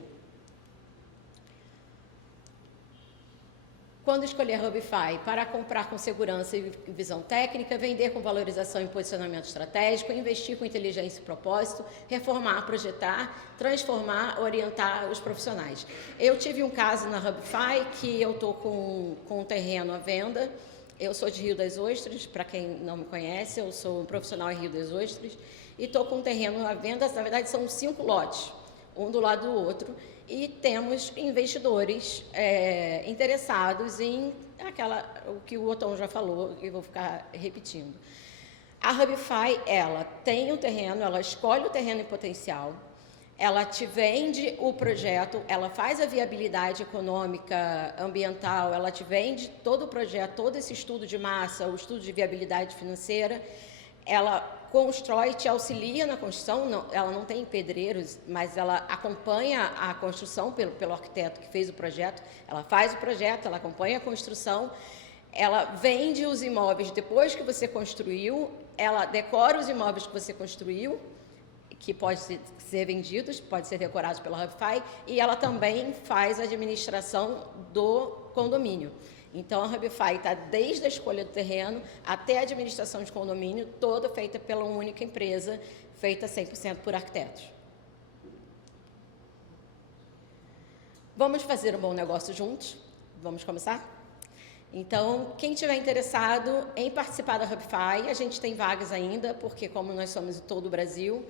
Quando escolher Hubify? Para comprar com segurança e visão técnica, vender com valorização e posicionamento estratégico, investir com inteligência e propósito, reformar, projetar, transformar, orientar os profissionais. Eu tive um caso na Hubify que eu estou com um terreno à venda. Eu sou de Rio das Ostras, para quem não me conhece, eu sou um profissional em Rio das Ostras, e estou com um terreno à venda. Na verdade, são 5 lotes, um do lado do outro, e temos investidores interessados em o que o Oton já falou, e vou ficar repetindo. A Hubify, ela tem um terreno, ela escolhe o terreno em potencial, ela te vende o projeto, ela faz a viabilidade econômica, ambiental, ela te vende todo o projeto, todo esse estudo de massa, o estudo de viabilidade financeira, ela constrói, te auxilia na construção, ela não tem pedreiros, mas ela acompanha a construção pelo arquiteto que fez o projeto, ela faz o projeto, ela acompanha a construção, ela vende os imóveis depois que você construiu, ela decora os imóveis que você construiu, que pode ser vendidos, pode ser decorados pela Hubify, e ela também faz a administração do condomínio. Então, a Hubify está desde a escolha do terreno até a administração de condomínio, toda feita pela única empresa, feita 100% por arquitetos. Vamos fazer um bom negócio juntos? Vamos começar? Então, quem estiver interessado em participar da Hubify, a gente tem vagas ainda, porque como nós somos em todo o Brasil,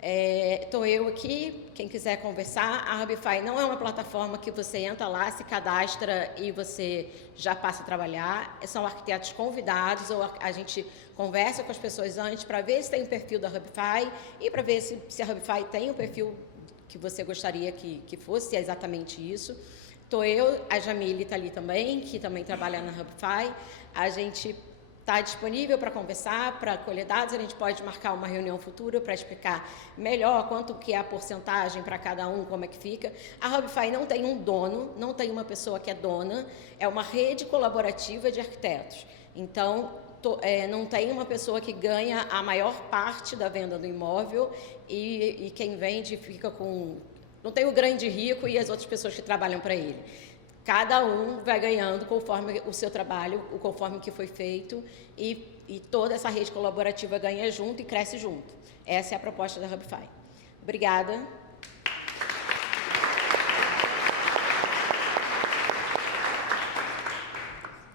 estou eu aqui, quem quiser conversar. A Hubify não é uma plataforma que você entra lá, se cadastra e você já passa a trabalhar. São arquitetos convidados, ou a gente conversa com as pessoas antes para ver se tem o perfil da Hubify e para ver se a Hubify tem o perfil que você gostaria que fosse, se é exatamente isso. Estou eu, a Jamile está ali também, que também trabalha na Hubify. A gente está disponível para conversar, para colher dados. A gente pode marcar uma reunião futura para explicar melhor quanto que é a porcentagem para cada um, como é que fica. A Hubify não tem um dono, não tem uma pessoa que é dona, é uma rede colaborativa de arquitetos. Então, não tem uma pessoa que ganha a maior parte da venda do imóvel e quem vende fica com... Não tem o grande rico e as outras pessoas que trabalham para ele. Cada um vai ganhando conforme o seu trabalho, conforme que foi feito, e toda essa rede colaborativa ganha junto e cresce junto. Essa é a proposta da Hubify. Obrigada.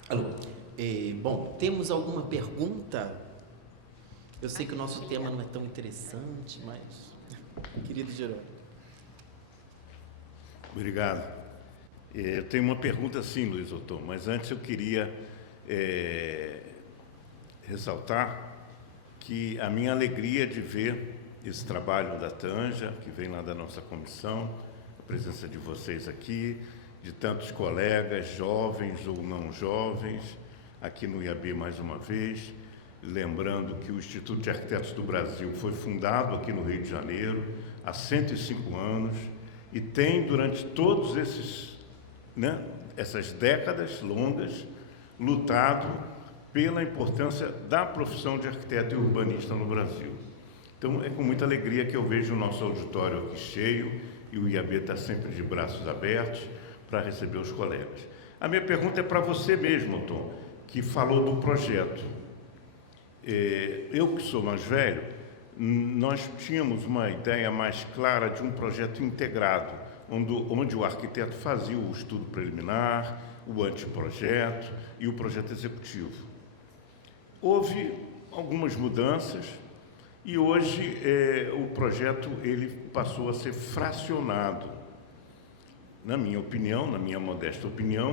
Alô. Bom, temos alguma pergunta? Eu sei que o nosso tema não é tão interessante, mas... Querido Jerônimo. Obrigado. Eu tenho uma pergunta sim, Luiz Oton, mas antes eu queria ressaltar que a minha alegria de ver esse trabalho da Tanja, que vem lá da nossa comissão, a presença de vocês aqui, de tantos colegas, jovens ou não jovens, aqui no IAB mais uma vez, lembrando que o Instituto de Arquitetos do Brasil foi fundado aqui no Rio de Janeiro há 105 anos e tem, durante todos essas décadas longas, lutado pela importância da profissão de arquiteto e urbanista no Brasil. Então, é com muita alegria que eu vejo o nosso auditório aqui cheio e o IAB está sempre de braços abertos para receber os colegas. A minha pergunta é para você mesmo, Tom, que falou do projeto. Eu, que sou mais velho, nós tínhamos uma ideia mais clara de um projeto integrado, onde o arquiteto fazia o estudo preliminar, o anteprojeto e o projeto executivo. Houve algumas mudanças e hoje o projeto ele passou a ser fracionado. Na minha opinião, na minha modesta opinião,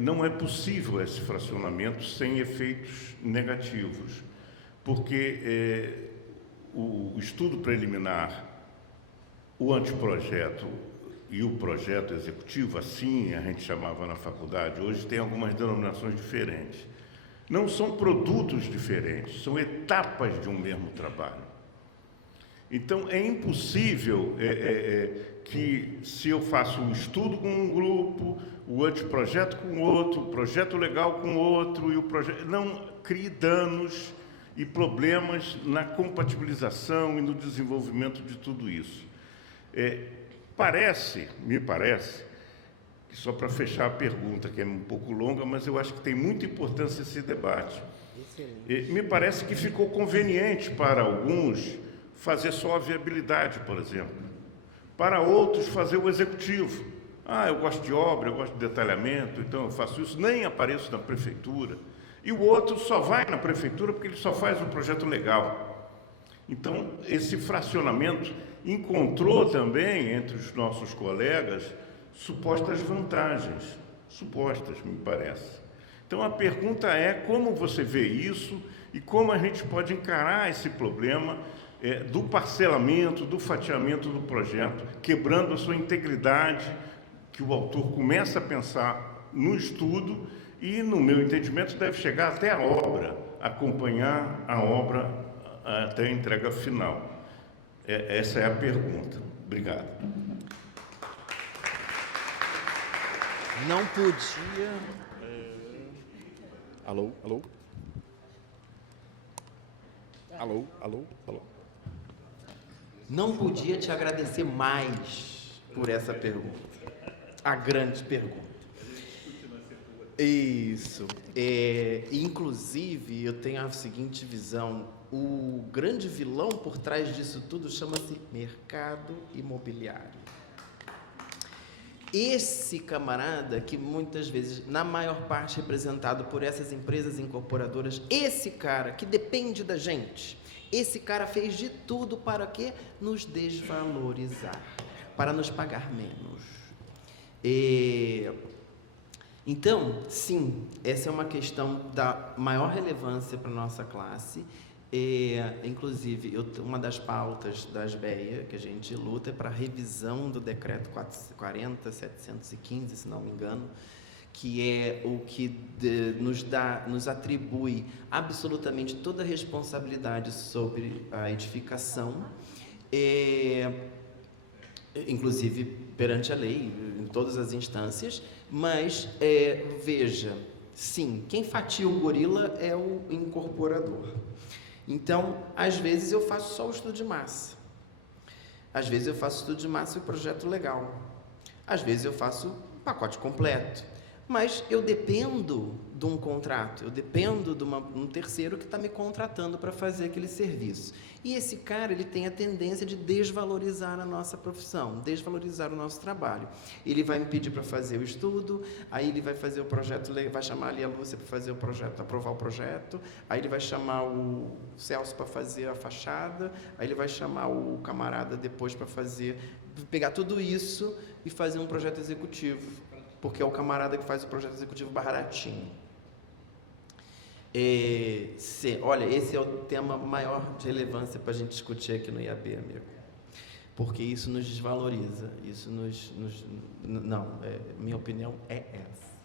não é possível esse fracionamento sem efeitos negativos, porque o estudo preliminar, o anteprojeto e o projeto executivo, assim a gente chamava na faculdade, hoje tem algumas denominações diferentes. Não são produtos diferentes, são etapas de um mesmo trabalho. Então, é impossível que, se eu faço um estudo com um grupo, o anteprojeto com outro, o projeto legal com outro, e o projeto... não crie danos e problemas na compatibilização e no desenvolvimento de tudo isso. Me parece, só para fechar a pergunta, que é um pouco longa, mas eu acho que tem muita importância esse debate. Me parece que ficou conveniente para alguns fazer só a viabilidade, por exemplo. Para outros, fazer o executivo. Ah, eu gosto de obra, eu gosto de detalhamento, então eu faço isso, nem apareço na prefeitura. E o outro só vai na prefeitura porque ele só faz um projeto legal. Então, esse fracionamento encontrou também, entre os nossos colegas, supostas vantagens. Supostas, me parece. Então, a pergunta é como você vê isso e como a gente pode encarar esse problema do parcelamento, do fatiamento do projeto, quebrando a sua integridade, que o autor começa a pensar no estudo e, no meu entendimento, deve chegar até a obra, acompanhar a obra até a entrega final. Essa é a pergunta. Obrigado. Não podia... Alô, alô? Alô, alô, alô? Não podia te agradecer mais por essa pergunta. A grande pergunta. Isso. Inclusive, eu tenho a seguinte visão. O grande vilão por trás disso tudo chama-se mercado imobiliário. Esse camarada, que muitas vezes, na maior parte representado por essas empresas incorporadoras, esse cara que depende da gente, esse cara fez de tudo para quê? Nos desvalorizar, para nos pagar menos. Então, sim, essa é uma questão da maior relevância para a nossa classe. Inclusive, uma das pautas da ASBEA que a gente luta é para a revisão do decreto 40.715, se não me engano, que é o que nos atribui absolutamente toda a responsabilidade sobre a edificação, inclusive perante a lei, em todas as instâncias, mas veja, sim, quem fatia o gorila é o incorporador. Então, às vezes eu faço só o estudo de massa. Às vezes eu faço estudo de massa e o projeto legal. Às vezes eu faço o pacote completo. Mas eu dependo de um contrato, eu dependo de um terceiro que está me contratando para fazer aquele serviço. E esse cara, ele tem a tendência de desvalorizar a nossa profissão, desvalorizar o nosso trabalho. Ele vai me pedir para fazer o estudo, aí ele vai fazer o projeto, vai chamar ali a Lúcia para fazer o projeto, aprovar o projeto, aí ele vai chamar o Celso para fazer a fachada, aí ele vai chamar o camarada depois para pegar tudo isso e fazer um projeto executivo, porque é o camarada que faz o projeto executivo baratinho. Olha, esse é o tema maior de relevância para a gente discutir aqui no IAB, amigo. Porque isso nos desvaloriza, isso minha opinião é essa.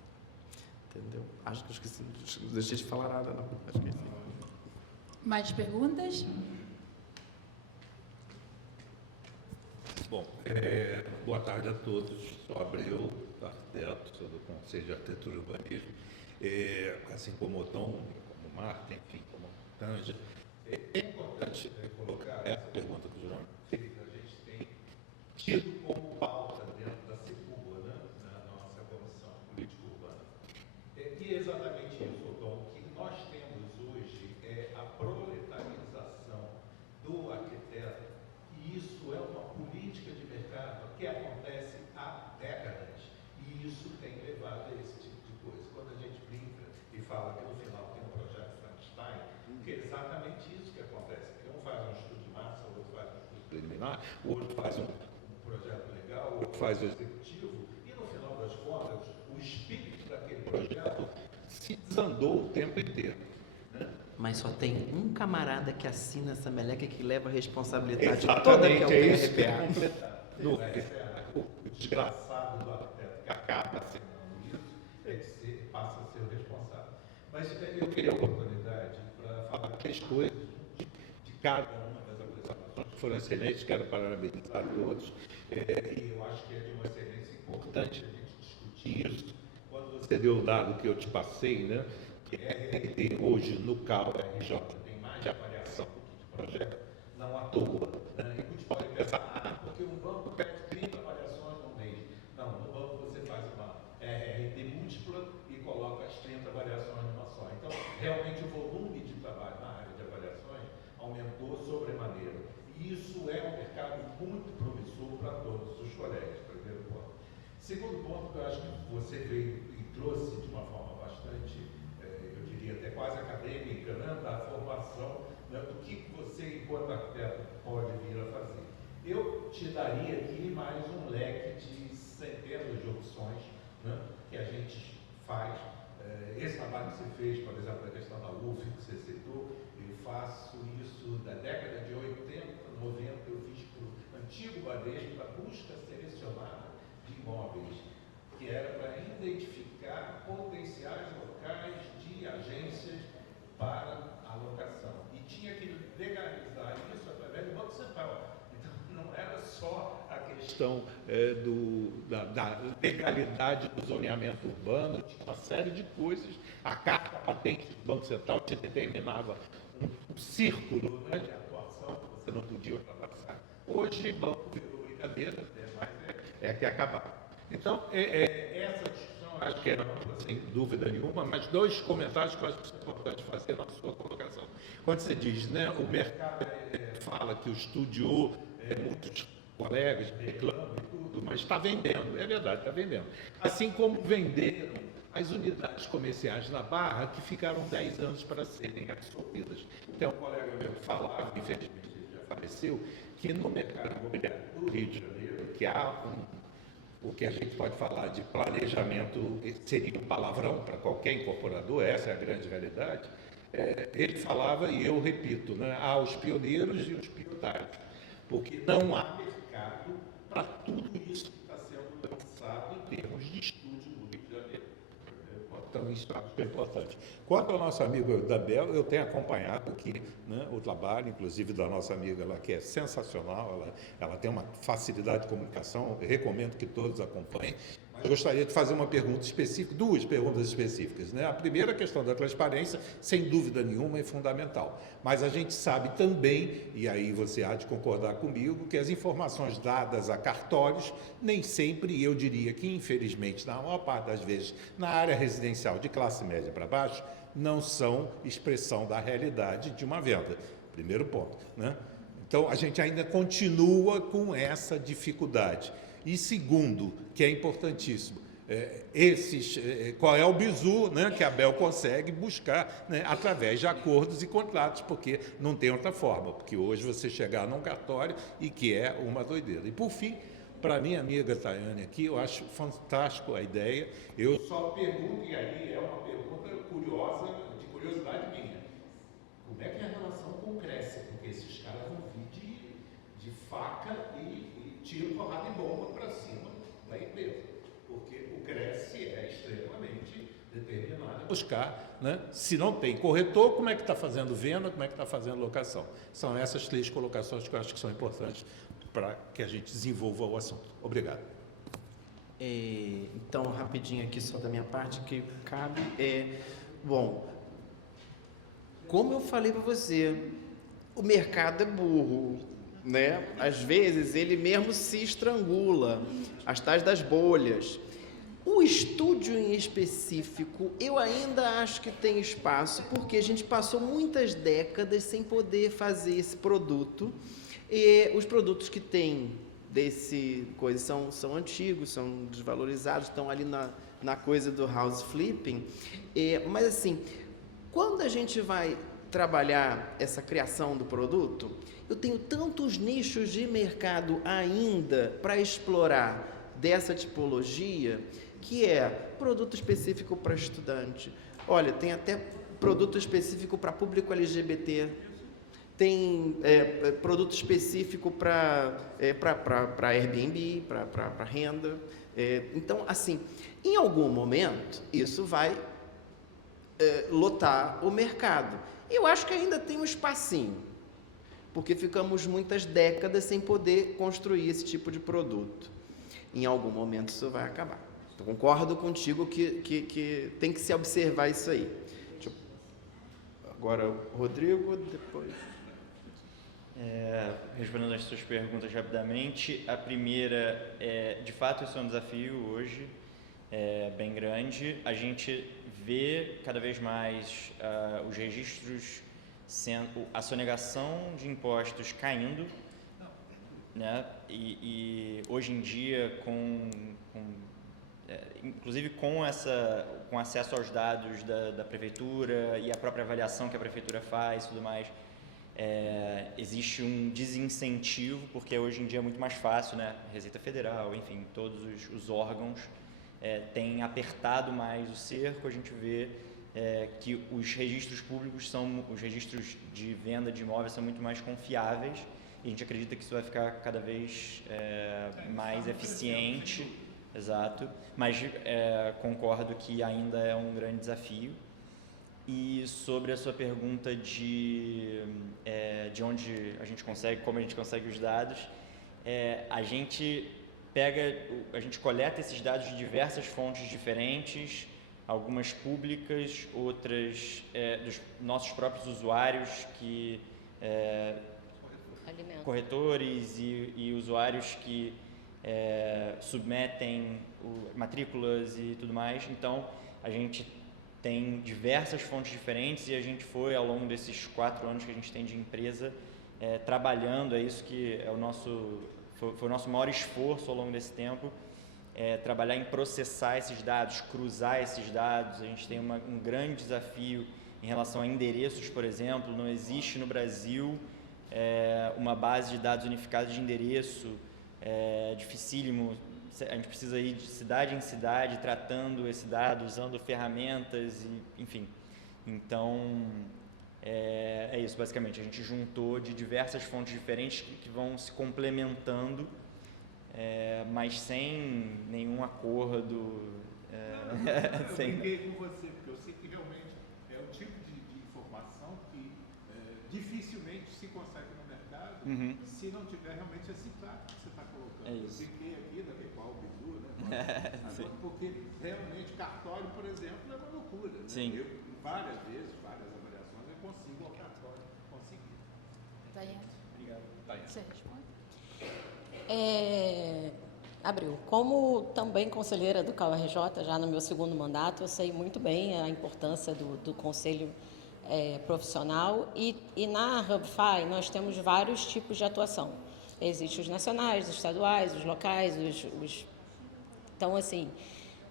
Entendeu? Acho que eu esqueci, não deixei de falar nada, não. Acho que Mais perguntas? Bom, boa tarde a todos. Sou Abreu, arquiteto, sou do Conselho de Arquitetura e Urbanismo. Assim como o Tom, como o Marta, enfim, como o Tanja. É importante colocar essa pergunta do João, que a gente tem tido como pauta dentro da CEPUA, né, na nossa Comissão Política Urbana. E exatamente isso, Tom, que nós temos hoje a proletarização do arquiteto, e isso é uma política de mercado que acontece há décadas, e isso tem levado a esse tipo de coisa. Quando a gente brinca e fala que no final tem um projeto Frankenstein, que é exatamente isso que acontece. Porque um faz um estudo de massa, o outro faz um estudo preliminar, o outro faz um projeto legal, o outro faz o executivo, e no final das contas, o espírito daquele projeto se desandou o tempo inteiro. Mas só tem um camarada que assina essa meleca que leva a responsabilidade toda que é o TRPA. O desgraçado do arquiteto que acaba assinando isso, passa a ser o responsável. Mas eu queria a oportunidade para falar 3 coisas de cada uma das apresentações que foram excelentes, quero parabenizar todos. E eu acho que é de uma excelência importante a gente discutir isso. Quando você deu o dado que eu te passei, né? Que RT hoje no CAL RJ tem mais avaliação do que de projeto, não à toa. Né? E muitos podem pensar, porque um banco pede 30 avaliações no mês. Não, no banco você faz uma ponto que eu acho que você veio e trouxe de uma forma bastante, eu diria até quase acadêmica, né, da formação, né, do que você, enquanto arquiteto, pode vir a fazer. Eu te daria aqui mais um leque de centenas de opções, né, que a gente faz. Esse trabalho que você fez, por exemplo, a questão da UF, que você citou, eu faço isso da década de 80, 90, eu fiz para o antigo Banespa, para busca selecionada de imóveis, que era para identificar potenciais locais de agências para alocação. E tinha que legalizar isso através do Banco Central. Então, não era só a questão da legalidade do zoneamento urbano, tinha uma série de coisas. A carta patente do Banco Central te determinava um círculo, né, de atuação que você não podia ultrapassar. Hoje, banco virou brincadeira, é que acabar. Então, essa discussão, acho que era sem dúvida nenhuma, mas dois comentários que eu acho que é importante fazer na sua colocação. Quando você diz, né, o mercado fala que o estúdio, muitos colegas reclamam e tudo, mas está vendendo, é verdade, está vendendo. Assim como venderam as unidades comerciais na Barra, que ficaram 10 anos para serem absorvidas. Então, um colega meu falava, infelizmente ele já faleceu, que no mercado imobiliário do Rio de Janeiro, que há o que a gente pode falar de planejamento, seria um palavrão para qualquer incorporador, essa é a grande realidade. Ele falava, e eu repito, né, há os pioneiros e os piotários, porque não há mercado para tudo isso que está sendo lançado em termos de estúdio no Rio de Janeiro. Então, isso acho que é importante. Quanto ao nosso amigo da Bel, eu tenho acompanhado aqui, né, o trabalho, inclusive da nossa amiga lá, que é sensacional, ela tem uma facilidade de comunicação, eu recomendo que todos acompanhem. Mas gostaria de fazer uma pergunta específica, duas perguntas específicas, né? A primeira, a questão da transparência, sem dúvida nenhuma, é fundamental. Mas a gente sabe também, e aí você há de concordar comigo, que as informações dadas a cartórios, nem sempre, eu diria que infelizmente, na maior parte das vezes, na área residencial de classe média para baixo, não são expressão da realidade de uma venda. Primeiro ponto, né? Então, a gente ainda continua com essa dificuldade. E segundo, que é importantíssimo, qual é o bizu, né, que a Bel consegue buscar, né, através de acordos e contratos, porque não tem outra forma, porque hoje você chegar num cartório e que é uma doideira. E por fim, para minha amiga Tayane aqui, eu acho fantástico a ideia, eu só pergunto, e aí é uma pergunta curiosa, de curiosidade minha, como é que é a relação com o Cresce? Porque esses caras vão vir de faca e tiro, porrada e bomba para cima da empresa, porque o Cresce é extremamente determinado a buscar, né? Se não tem corretor, como é que está fazendo venda, como é que está fazendo locação? São essas três colocações que eu acho que são importantes para que a gente desenvolva o assunto. Obrigado. Então, rapidinho aqui só da minha parte, que cabe. Bom, como eu falei para você, o mercado é burro, né? Às vezes ele mesmo se estrangula, as tais das bolhas. O estúdio em específico, eu ainda acho que tem espaço, porque a gente passou muitas décadas sem poder fazer esse produto, e os produtos que tem desse coisa são antigos, são desvalorizados, estão ali na coisa do house flipping, mas assim, quando a gente vai trabalhar essa criação do produto, eu tenho tantos nichos de mercado ainda para explorar dessa tipologia, que é produto específico para estudante. Olha, tem até produto específico para público LGBT, tem produto específico para Airbnb, para renda. Então, assim, em algum momento, isso vai lotar o mercado. Eu acho que ainda tem um espacinho, porque ficamos muitas décadas sem poder construir esse tipo de produto. Em algum momento isso vai acabar. Eu concordo contigo que tem que se observar isso aí. Agora o Rodrigo, depois... Respondendo às suas perguntas rapidamente, a primeira de fato, isso é um desafio hoje, bem grande. A gente vê cada vez mais os registros a sonegação de impostos caindo, né? E hoje em dia, com inclusive com acesso aos dados da prefeitura e a própria avaliação que a prefeitura faz e tudo mais, existe um desincentivo, porque hoje em dia é muito mais fácil, né? Receita Federal, enfim, todos os órgãos têm apertado mais o cerco. A gente vê que os registros públicos os registros de venda de imóveis são muito mais confiáveis, e a gente acredita que isso vai ficar cada vez mais eficiente, exato, mas concordo que ainda é um grande desafio. E sobre a sua pergunta de onde a gente consegue, como a gente consegue os dados, a gente coleta esses dados de diversas fontes diferentes, algumas públicas, outras dos nossos próprios usuários, corretores e usuários que submetem matrículas e tudo mais. Então, a gente tem diversas fontes diferentes e a gente foi, ao longo desses 4 anos que a gente tem de empresa, trabalhando, é isso que foi o nosso maior esforço ao longo desse tempo, trabalhar em processar esses dados, cruzar esses dados. A gente tem um grande desafio em relação a endereços, por exemplo. Não existe no Brasil uma base de dados unificada de endereço, dificílimo. A gente precisa ir de cidade em cidade tratando esse dado, usando ferramentas, enfim. Então, é isso, basicamente. A gente juntou de diversas fontes diferentes que vão se complementando, mas sem nenhum acordo. Eu brinquei com você, porque eu sei que realmente é o tipo de informação que dificilmente se consegue no mercado, se não tiver realmente esse trato que você está colocando. É isso. Eu brinquei aqui da qual o Bidu, né? Agora, porque realmente cartório, por exemplo, é uma loucura. Né? Sim. Eu, várias vezes, várias avaliações, eu consigo ao cartório conseguir. Daiane, Obrigado. você responde? Abril, como também conselheira do CAU-RJ, já no meu 2º mandato, eu sei muito bem a importância do conselho profissional e na HubFi nós temos vários tipos de atuação. Existem os nacionais, os estaduais, os locais, Então, assim,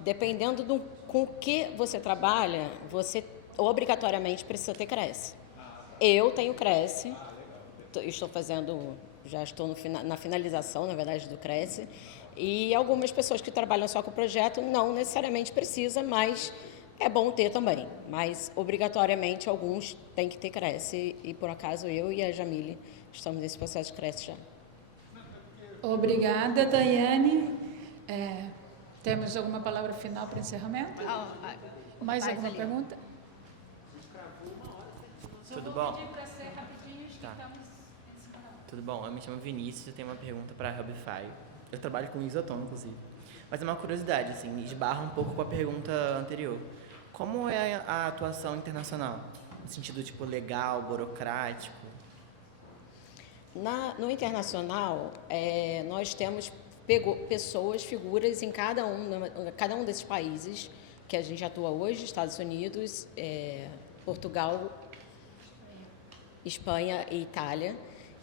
dependendo com o que você trabalha, você obrigatoriamente precisa ter Cresce. Eu tenho Cresce, já estou na finalização, na verdade, do Cresce, e algumas pessoas que trabalham só com o projeto não necessariamente precisam, mas é bom ter também. Mas, obrigatoriamente, alguns têm que ter Cresce, e por acaso eu e a Jamile estamos nesse processo de Cresce já. Obrigada, Daiane. Temos alguma palavra final para encerramento? Mais alguma pergunta? Tudo bom? Tudo bom, eu me chamo Vinícius, eu tenho uma pergunta para a HubFi. Eu trabalho com Isotom, inclusive. Mas é uma curiosidade, assim, esbarra um pouco com a pergunta anterior. Como é a atuação internacional? No sentido, tipo, legal, burocrático? No internacional, nós temos pessoas, figuras em cada um desses países que a gente atua hoje, Estados Unidos, Portugal, Espanha e Itália,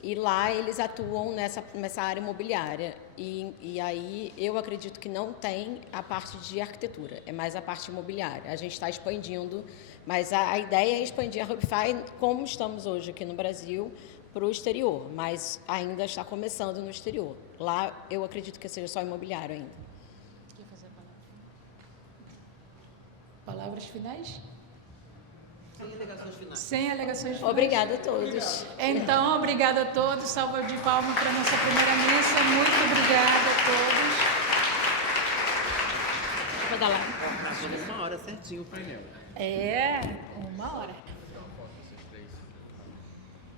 e lá eles atuam nessa área imobiliária. E aí eu acredito que não tem a parte de arquitetura, é mais a parte imobiliária. A gente está expandindo, mas a ideia é expandir a HubFi, como estamos hoje aqui no Brasil, para o exterior, mas ainda está começando no exterior. Lá eu acredito que seja só imobiliário ainda. Quer fazer a palavra? Palavras finais? Sem alegações finais. Sem alegações finais. Obrigada a todos. Então, obrigada a todos. Salva de palmas para a nossa primeira missa. Muito obrigada a todos. Vai dar lá. Passou 1 hora certinho o painel. 1 hora.